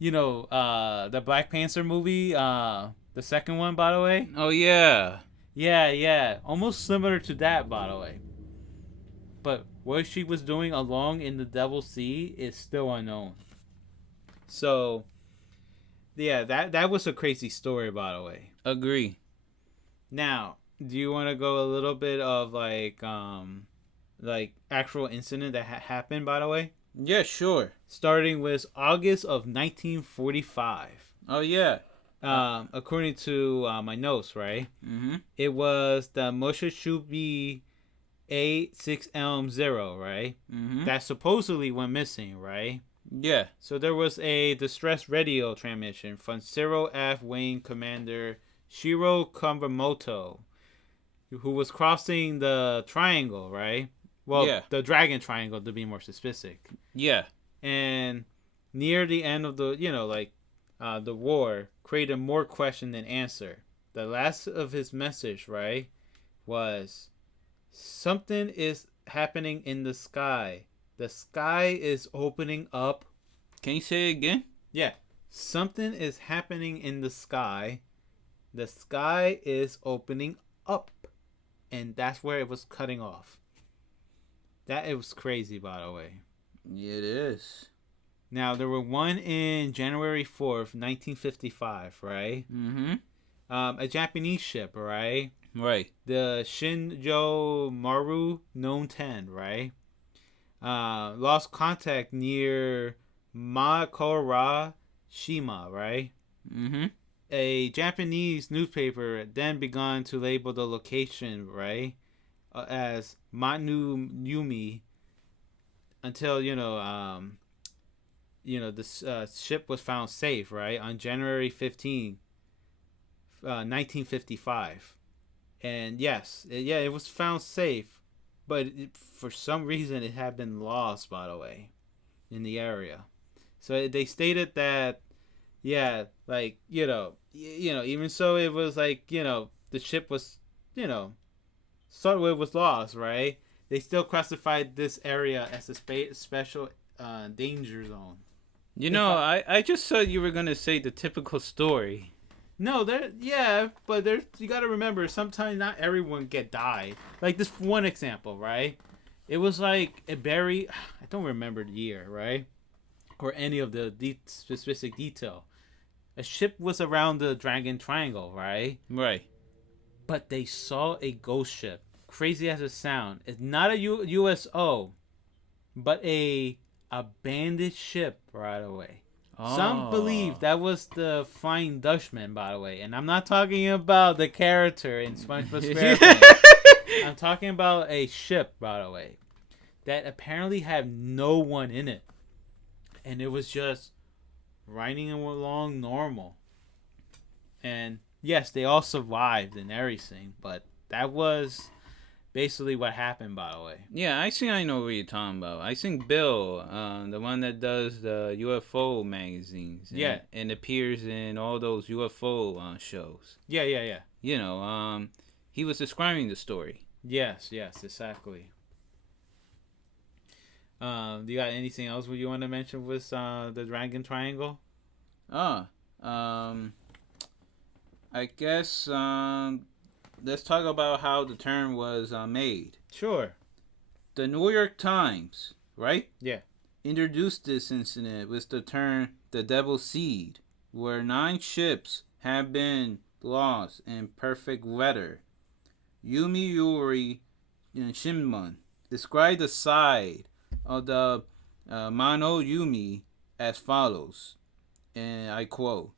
the Black Panther movie, the second one, by the way. Oh, yeah. Yeah. Almost similar to that, by the way. But what she was doing along in the Devil's Sea is still unknown. So, yeah, that was a crazy story, by the way. Agree. Now, do you want to go a little bit of like actual incident that happened, by the way? Yeah, sure. Starting with August of 1945. Oh, yeah. According to my notes, right? Mm-hmm. It was the Moshishubi A6M0, right? Mm-hmm. That supposedly went missing, right? Yeah. So there was a distress radio transmission from Zero F Wing Commander Shiro Kawamoto, who was crossing the triangle, right? Well, yeah. The Dragon Triangle, to be more specific. Yeah. And near the end of the, the war, created more question than answer. The last of his message, right, was something is happening in the sky. The sky is opening up. Can you say it again? Yeah. Something is happening in the sky. The sky is opening up. And that's where it was cutting off. It was crazy, by the way. It is. Now, there were one in January 4th, 1955, right? Mm-hmm. A Japanese ship, right? Right. The Shinjo Maru Known 10, right? Lost contact near Makorashima, right? Mm-hmm. A Japanese newspaper then began to label the location, right, as Manu Yumi until, the ship was found safe, right, on January 15th, 1955. And yes, it was found safe, but for some reason it had been lost, by the way, in the area. So they stated that, yeah, like, even so it was like, the ship was, so it was lost, right? They still classified this area as a special danger zone. I just thought you were going to say the typical story. No, but you got to remember, sometimes not everyone died. Like this one example, right? It was like I don't remember the year, right? Or any of the specific detail. A ship was around the Dragon Triangle, right? Right. But they saw a ghost ship. Crazy as it sounds. It's not a USO, but a abandoned ship, right away. Oh. Some believe that was the Flying Dutchman, by the way. And I'm not talking about the character in SpongeBob SquarePants. I'm talking about a ship, by the way, that apparently had no one in it. And it was just riding along normal. And yes, they all survived and everything, but that was basically what happened, by the way. Yeah, I know what you're talking about. I think Bill, the one that does the UFO magazines. And appears in all those UFO shows. Yeah. He was describing the story. Yes, exactly. Do you got anything else you want to mention with the Dragon Triangle? I guess let's talk about how the term was made. Sure. The New York Times, right? Yeah. Introduced this incident with the term the Devil's Seed, where 9 ships have been lost in perfect weather. Yumi Yuri Shinmon described the side of the Mano Yumi as follows, and I quote: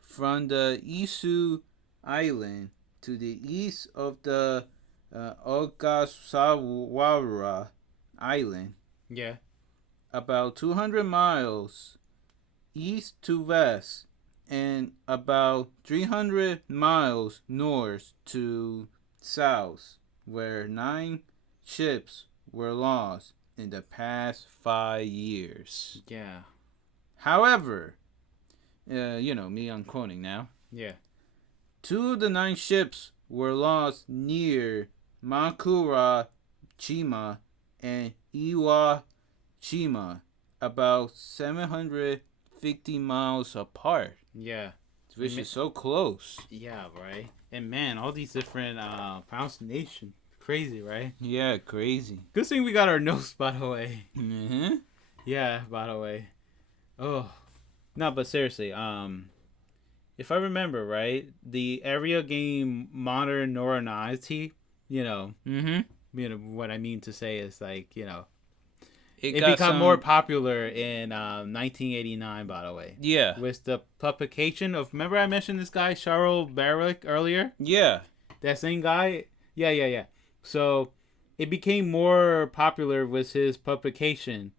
"From the Isu Island to the east of the Ogasawara Island, Yeah. about 200 miles east to west, and about 300 miles north to south, where 9 ships were lost in the past 5 years. Yeah. However, me, I'm quoting now. Yeah. 2 of the 9 ships were lost near Makura Chima and Iwa Chima, about 750 miles apart, Yeah. which is so close. Yeah, right. And man, all these different pronunciation, crazy, right? Yeah, crazy. Good thing we got our notes, by the way. Mm-hmm. Yeah, by the way. Oh, no, but seriously, if I remember right, the area game Modern Neuronality, Mm-hmm. What I mean to say is like, It it got became some more popular in 1989, by the way. Yeah. With the publication of, remember I mentioned this guy, Charles Barrick, earlier? Yeah. That same guy? Yeah. So it became more popular with his publication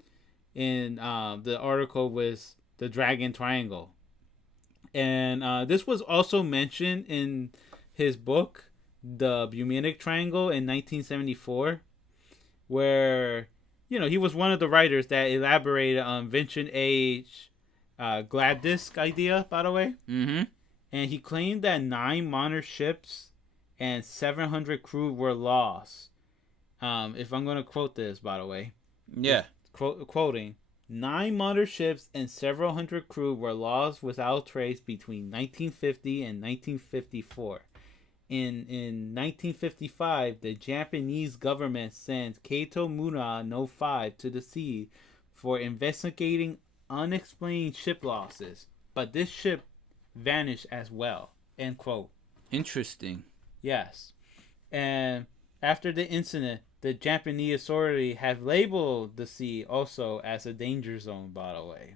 in the article with the Dragon Triangle. And this was also mentioned in his book, The Bermuda Triangle, in 1974, where, he was one of the writers that elaborated on Vincent H. Gladdisk idea, by the way. Mm-hmm. And he claimed that 9 modern ships and 700 crew were lost. If I'm going to quote this, by the way. Yeah. Quoting, 9 modern ships and several hundred crew were lost without trace between 1950 and 1954. In 1955, the Japanese government sent Kaito Muna No 5 to the sea for investigating unexplained ship losses, but this ship vanished as well. End quote. Interesting. Yes. And after the incident, the Japanese authority have labeled the sea also as a danger zone, by the way.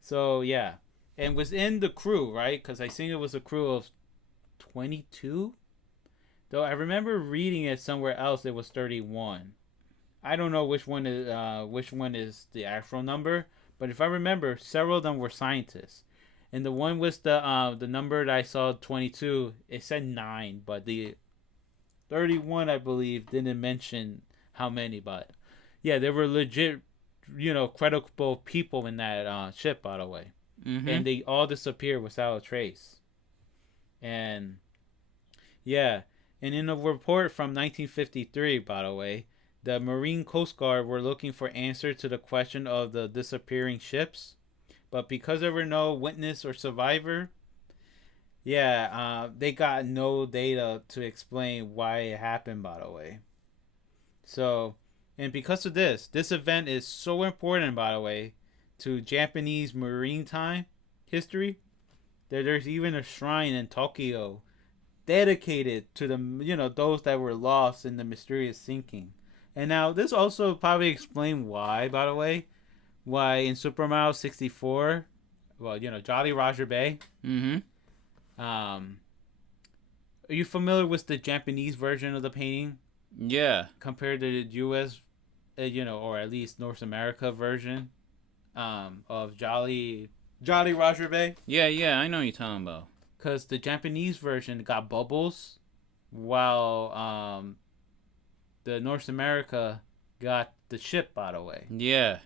So, yeah. And within the crew, right? Because I think it was a crew of 22? Though I remember reading it somewhere else, it was 31. I don't know which one is the actual number, but if I remember, several of them were scientists. And the one with the number that I saw, 22, it said 9, but the 31, I believe, didn't mention how many. But yeah, there were legit, credible people in that ship, by the way. Mm-hmm. And they all disappeared without a trace. And yeah, and in a report from 1953, by the way, the Marine Coast Guard were looking for answers to the question of the disappearing ships, but because there were no witness or survivor, they got no data to explain why it happened, by the way. So, and because of this event is so important, by the way, to Japanese maritime history, that there's even a shrine in Tokyo dedicated to the those that were lost in the mysterious sinking. And now this also probably explains why, by the way, why in Super Mario 64, well, Jolly Roger Bay. Mm-hmm. Are you familiar with the Japanese version of the painting? Yeah. Compared to the U.S., or at least North America version, of Jolly Roger Bay. Yeah, I know what you're talking about. Because the Japanese version got bubbles, while the North America got the ship, by the way. Yeah.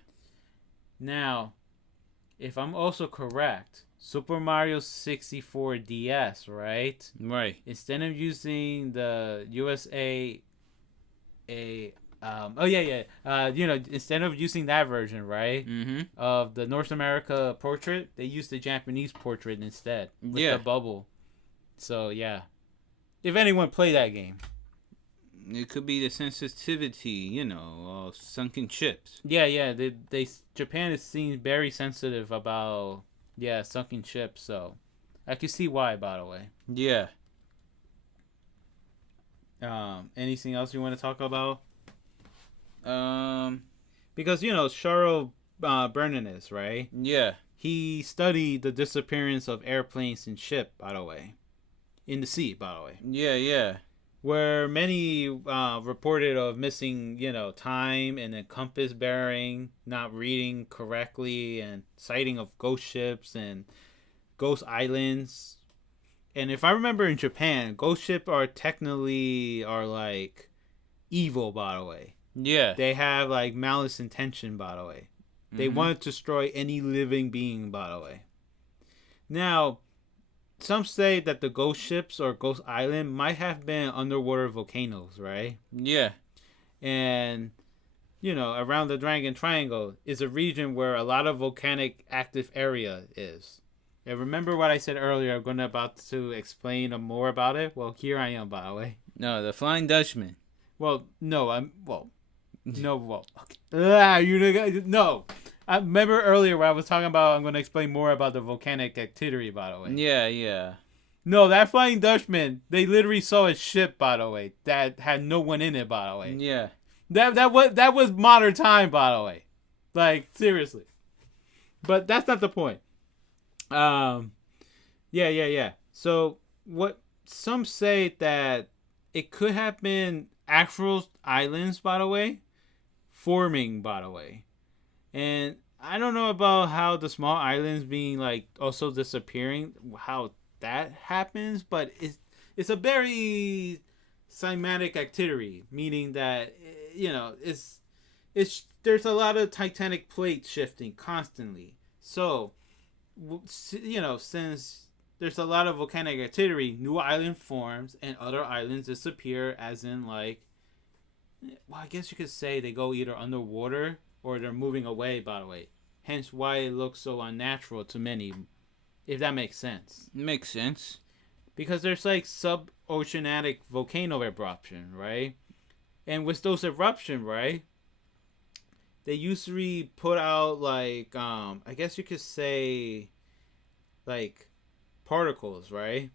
Now, if I'm also correct, Super Mario 64 DS, right? Right. Instead of using the USA, instead of using that version, right? Mm-hmm. Of the North America portrait, they used the Japanese portrait instead with the bubble. So yeah, if anyone played that game, it could be the sensitivity, sunken ships. Yeah. Japan is seen very sensitive about sunken ships. So I can see why, by the way. Yeah. Anything else you want to talk about? Um. Because Charles Bernanis, right? Yeah. He studied the disappearance of airplanes and ship, by the way, in the sea, by the way, Yeah. Yeah. where many reported of missing, time and then compass bearing, not reading correctly, and sighting of ghost ships and ghost islands. And if I remember, in Japan, ghost ships are like evil, by the way. Yeah. They have like malice intention, by the way. They want to destroy any living being, by the way. Now, some say that the ghost ships or ghost island might have been underwater volcanoes, right? Yeah. And around the Dragon Triangle is a region where a lot of volcanic active area is. And remember what I said earlier? I'm going about to explain more about it. Well, here I am, by the way. No, the Flying Dutchman. Well, no, okay. No. I remember earlier where I was talking about. I'm going to explain more about the volcanic activity, by the way. Yeah. Yeah. No, that Flying Dutchman, they literally saw a ship, by the way, that had no one in it, by the way. Yeah. That was modern time, by the way. Like, seriously. But that's not the point. Yeah. So what some say that it could have been actual islands, by the way, forming, by the way. And I don't know about how the small islands being like also disappearing, how that happens, but it's a very cymatic activity, meaning that it's there's a lot of tectonic plates shifting constantly. So since there's a lot of volcanic activity, new island forms and other islands disappear, as in like, well, I guess you could say they go either underwater or they're moving away, by the way. Hence why it looks so unnatural to many, if that makes sense. Makes sense. Because there's like sub-oceanic volcano eruption, right? And with those eruptions, right, they usually put out like, I guess you could say, like, particles, right?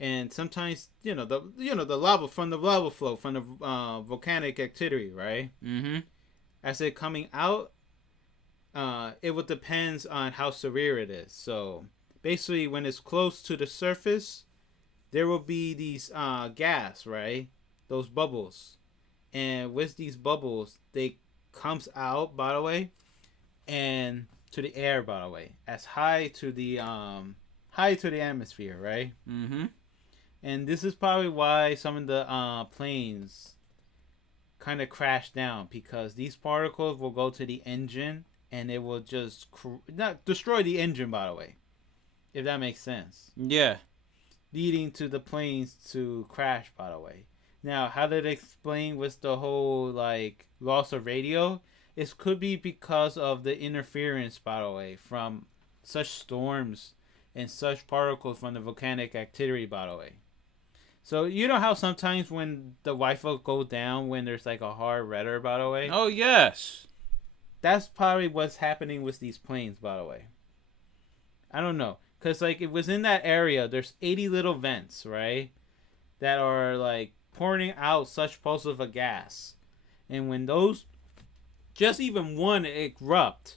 And sometimes the lava from the lava flow from the volcanic activity, right? Mm-hmm. As it coming out, it would depends on how severe it is. So basically, when it's close to the surface, there will be these gas, right? Those bubbles, and with these bubbles, they comes out, by the way, and to the air, by the way, as high to the atmosphere, right? Mm-hmm. And this is probably why some of the planes kind of crash down, because these particles will go to the engine and it will just not destroy the engine, by the way, if that makes sense. Yeah. Leading to the planes to crash, by the way. Now, how did it explain with the whole like loss of radio? It could be because of the interference, by the way, from such storms and such particles from the volcanic activity, by the way. So you know how sometimes when the Wi-Fi goes down when there's like a hard weather, by the way? Oh, yes. That's probably what's happening with these planes, by the way. I don't know. Because like it was in that area, there's 80 little vents, right? That are like pouring out such pulses of a gas. And when those, just even one erupt,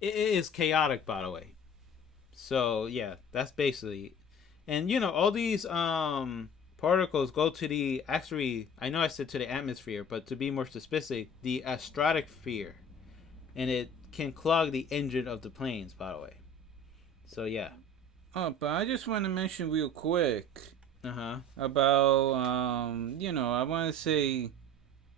it is chaotic, by the way. So yeah, that's basically. And all these particles go to the, actually, I know I said to the atmosphere, but to be more specific, the stratosphere, and it can clog the engine of the planes, by the way. So yeah. Oh, but I just want to mention real quick about I want to say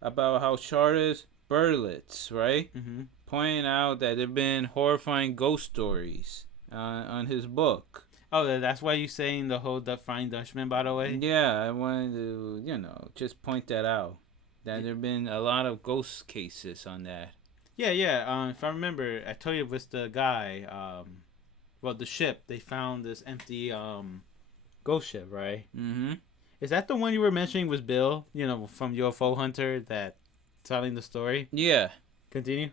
about how Charles Berlitz, right? Mm-hmm. Pointing out that there've been horrifying ghost stories on his book. Oh, that's why you're saying the whole Flying Dutchman, by the way? Yeah, I wanted to, just point that out. That there have been a lot of ghost cases on that. Yeah. If I remember, I told you with the guy, the ship, they found this empty ghost ship, right? Mm-hmm. Is that the one you were mentioning was Bill, from UFO Hunter, that telling the story? Yeah. Continue.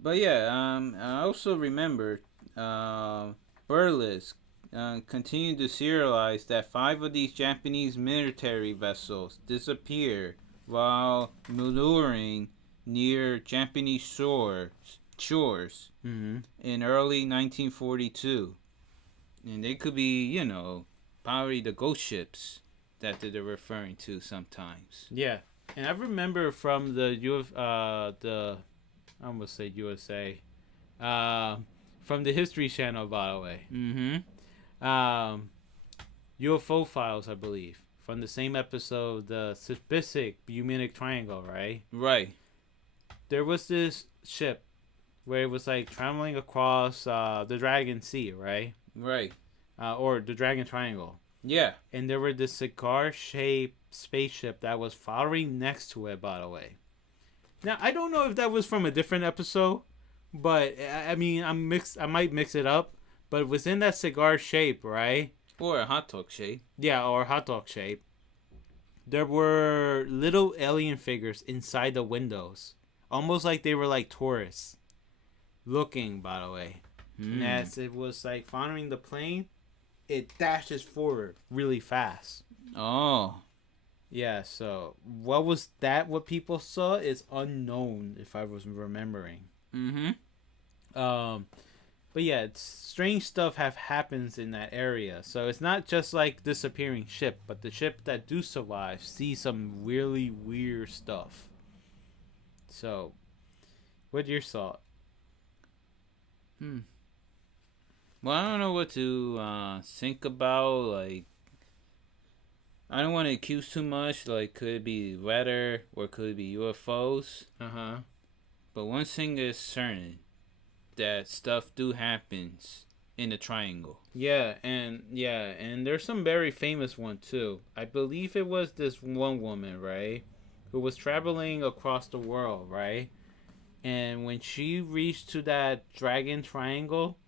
But yeah, I also remember Burles continued to serialize that 5 of these Japanese military vessels disappeared while maneuvering near Japanese shores Mm-hmm. in early 1942. And they could be, probably the ghost ships that they're referring to sometimes. Yeah, and I remember from the I almost say USA, uh, from the History Channel, by the way. Mm-hmm. UFO files, I believe, from the same episode, the Pacific Bermuda Triangle, right? Right. There was this ship where it was like traveling across the Dragon Sea, right? Right. Or the Dragon Triangle. Yeah. And there were this cigar-shaped spaceship that was following next to it, by the way. Now, I don't know if that was from a different episode, but I mean, I might mix it up, but it was in that cigar shape, right? Or a hot dog shape. Yeah, or hot dog shape. There were little alien figures inside the windows, almost like they were like tourists looking, by the way. And as it was like following the plane, it dashes forward really fast. Oh. Yeah, so what was that? What people saw is unknown, if I was remembering. Mm-hmm. But yeah, it's strange stuff happens in that area. So it's not just like disappearing ship, but the ship that do survive see some really weird stuff. So, what's your thought? Well, I don't know what to think about. Like, I don't want to accuse too much. Like, could it be weather or could it be UFOs? But one thing is certain, that stuff do happens in the triangle. Yeah, and there's some very famous one too. I believe it was this one woman, right, who was traveling across the world, right? And when she reached to that Dragon Triangle,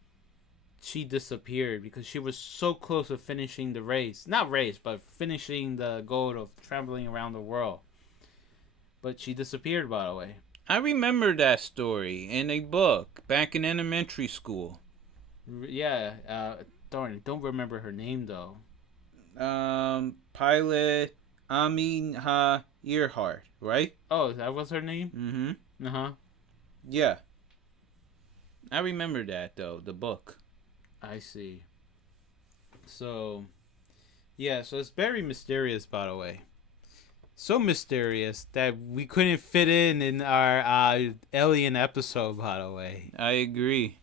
she disappeared because she was so close to finishing the race. Not race, but finishing the goal of traveling around the world. But she disappeared, by the way. I remember that story in a book back in elementary school. Yeah, darn, don't remember her name though. Pilot Aminha Earhart, right? Oh, that was her name? Mm-hmm. Uh-huh. Yeah. I remember that, though, the book. I see. So, yeah, so it's very mysterious, by the way. So mysterious that we couldn't fit in our alien episode, by the way. I agree.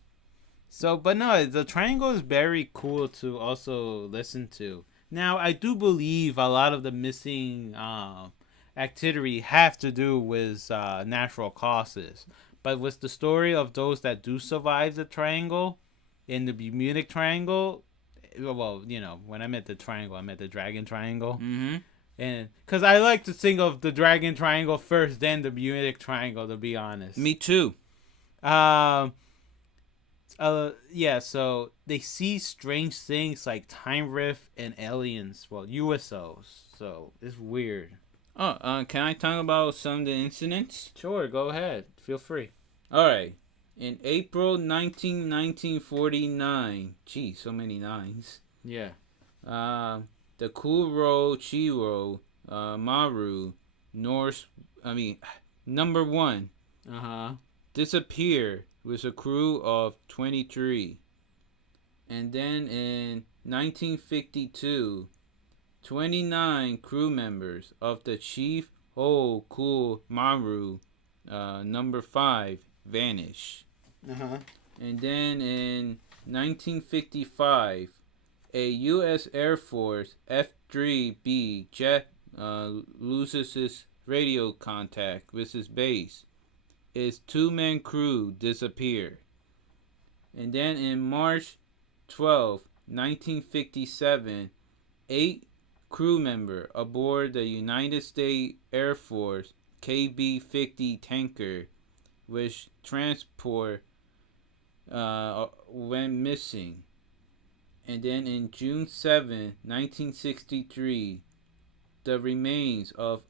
So, but no, the triangle is very cool to also listen to. Now, I do believe a lot of the missing activity have to do with natural causes. But with the story of those that do survive the triangle, in the Bermuda Triangle, well, when I meant the triangle, I meant the Dragon Triangle. Mm-hmm. And because I like to think of the Dragon Triangle first, then the Bermuda Triangle, to be honest. Me too. Yeah, so they see strange things like time rift and aliens, well, USOs. So it's weird. Oh, can I talk about some of the incidents? Sure, go ahead. Feel free. All right. In April 1949, gee, so many nines. Yeah. The Kuro Chiro Maru number 1 disappeared with a crew of 23. And then in 1952, 29 crew members of the Chief Ku Maru number 5 vanished. And then in 1955, a U.S. Air Force F-3B jet loses its radio contact with its base. Its 2-man crew disappeared. And then in March 12, 1957, 8 crew members aboard the United States Air Force KB-50 tanker, which transport went missing. And then in June 7, 1963, the remains of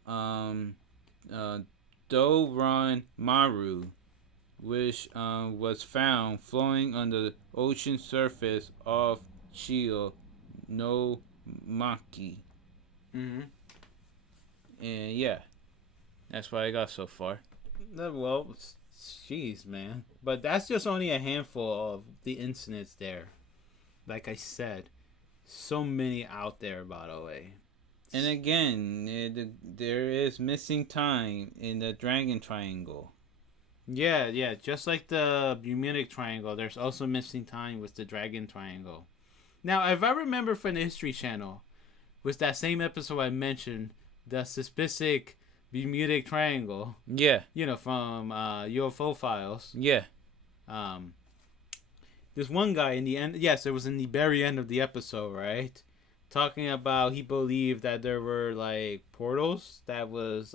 Doron Maru which was found floating on the ocean surface off Chio no Maki. Mm-hmm. And yeah, that's what I got so far. Well, jeez, man. But that's just only a handful of the incidents there. Like I said, so many out there, by the way. And again, there is missing time in the Dragon Triangle. Yeah. Just like the Bermuda Triangle, there's also missing time with the Dragon Triangle. Now, if I remember from the History Channel, was that same episode I mentioned, the suspicious Bermuda Triangle. Yeah. From UFO Files. Yeah. This one guy in the end, yes, it was in the very end of the episode, right? Talking about he believed that there were like portals that was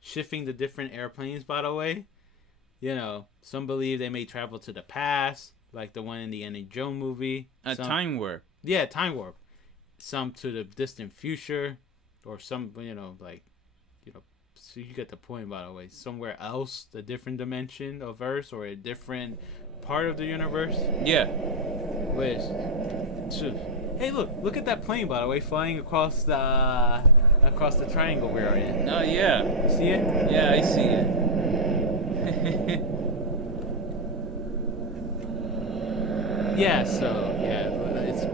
shifting the different airplanes, by the way. Some believe they may travel to the past, like the one in the Indiana Jones movie. Time warp. Yeah, time warp. Some to the distant future, or some, so you get the point, by the way. Somewhere else, a different dimension of Earth, or a different part of the universe. Yeah. Which, hey, look at that plane, by the way, flying across the triangle we're in. Oh yeah. You see it? Yeah, I see it. Yeah. So yeah, it's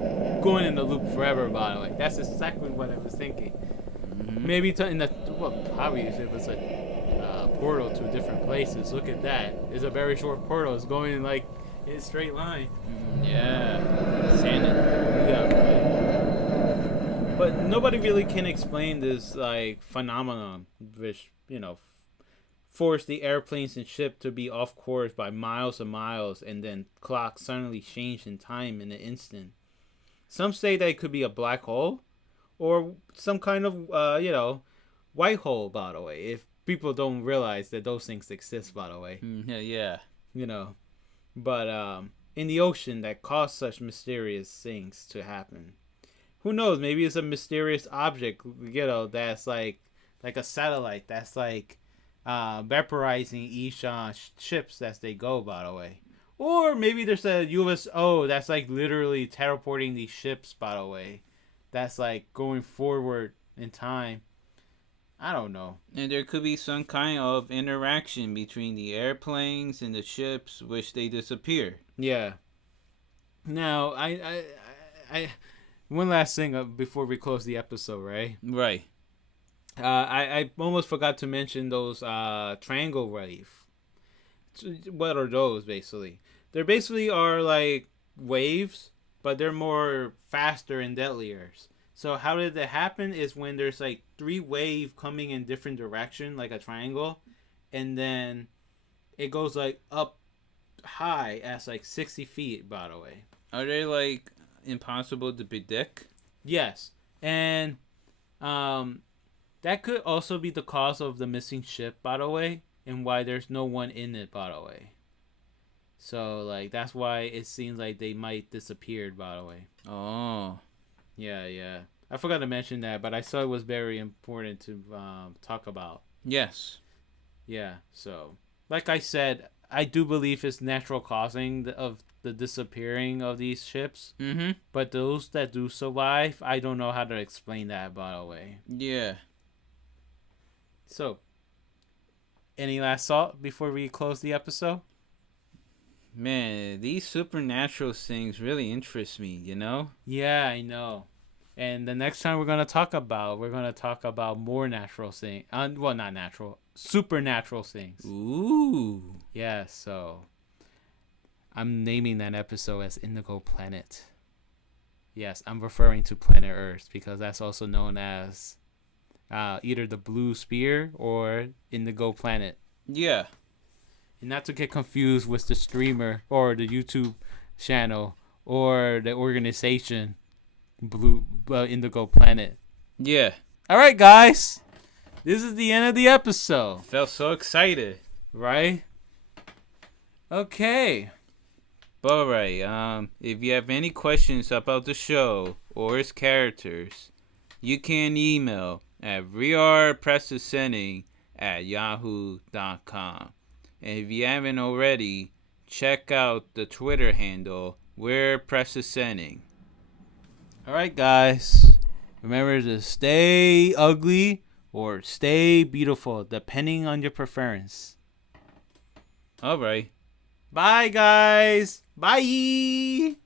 going in the loop forever. By the way, that's exactly what I was thinking. Mm-hmm. Maybe probably if it was a portal to different places. Look at that. It's a very short portal. It's going in like in a straight line. Yeah. Sand it. Yeah. But nobody really can explain this like phenomenon, which forced the airplanes and ship to be off course by miles and miles, and then clocks suddenly changed in time in an instant. Some say that it could be a black hole, or some kind of white hole. By the way, if people don't realize that those things exist, by the way. Yeah. But in the ocean that caused such mysterious things to happen. Who knows? Maybe it's a mysterious object, that's like a satellite that's like vaporizing each ships as they go, by the way. Or maybe there's a USO that's like literally teleporting these ships, by the way. That's like going forward in time. I don't know. And there could be some kind of interaction between the airplanes and the ships, which they disappear. Yeah. Now, I one last thing before we close the episode, right? Right. I almost forgot to mention those triangle wave. What are those, basically? They basically are like waves, but they're more faster and deadlier. So how did that happen is when there's like 3 waves coming in different direction, like a triangle, and then it goes like up high as like 60 feet, by the way. Are they like impossible to predict? Yes. And that could also be the cause of the missing ship, by the way, and why there's no one in it, by the way. So like that's why it seems like they might disappear, by the way. Oh. Yeah. I forgot to mention that, but I saw it was very important to talk about. Yes. Yeah, so like I said, I do believe it's natural causing of the disappearing of these ships. Mm-hmm. But those that do survive, I don't know how to explain that, by the way. Yeah. So, any last thought before we close the episode? Man, these supernatural things really interest me, Yeah, I know. And the next time we're going to talk about more natural things. Well, not natural. Supernatural things. Ooh. Yeah, so I'm naming that episode as Indigo Planet. Yes, I'm referring to planet Earth because that's also known as either the Blue Spear or Indigo Planet. Yeah. And not to get confused with the streamer or the YouTube channel or the organization Indigo Planet. Yeah. All right, guys. This is the end of the episode. Felt so excited. Right? Okay. All right. If you have any questions about the show or its characters, you can email at rearpressascending@yahoo.com. And if you haven't already, check out the Twitter handle, Where Press is Sending. Alright, guys. Remember to stay ugly or stay beautiful, depending on your preference. Alright. Bye, guys. Bye.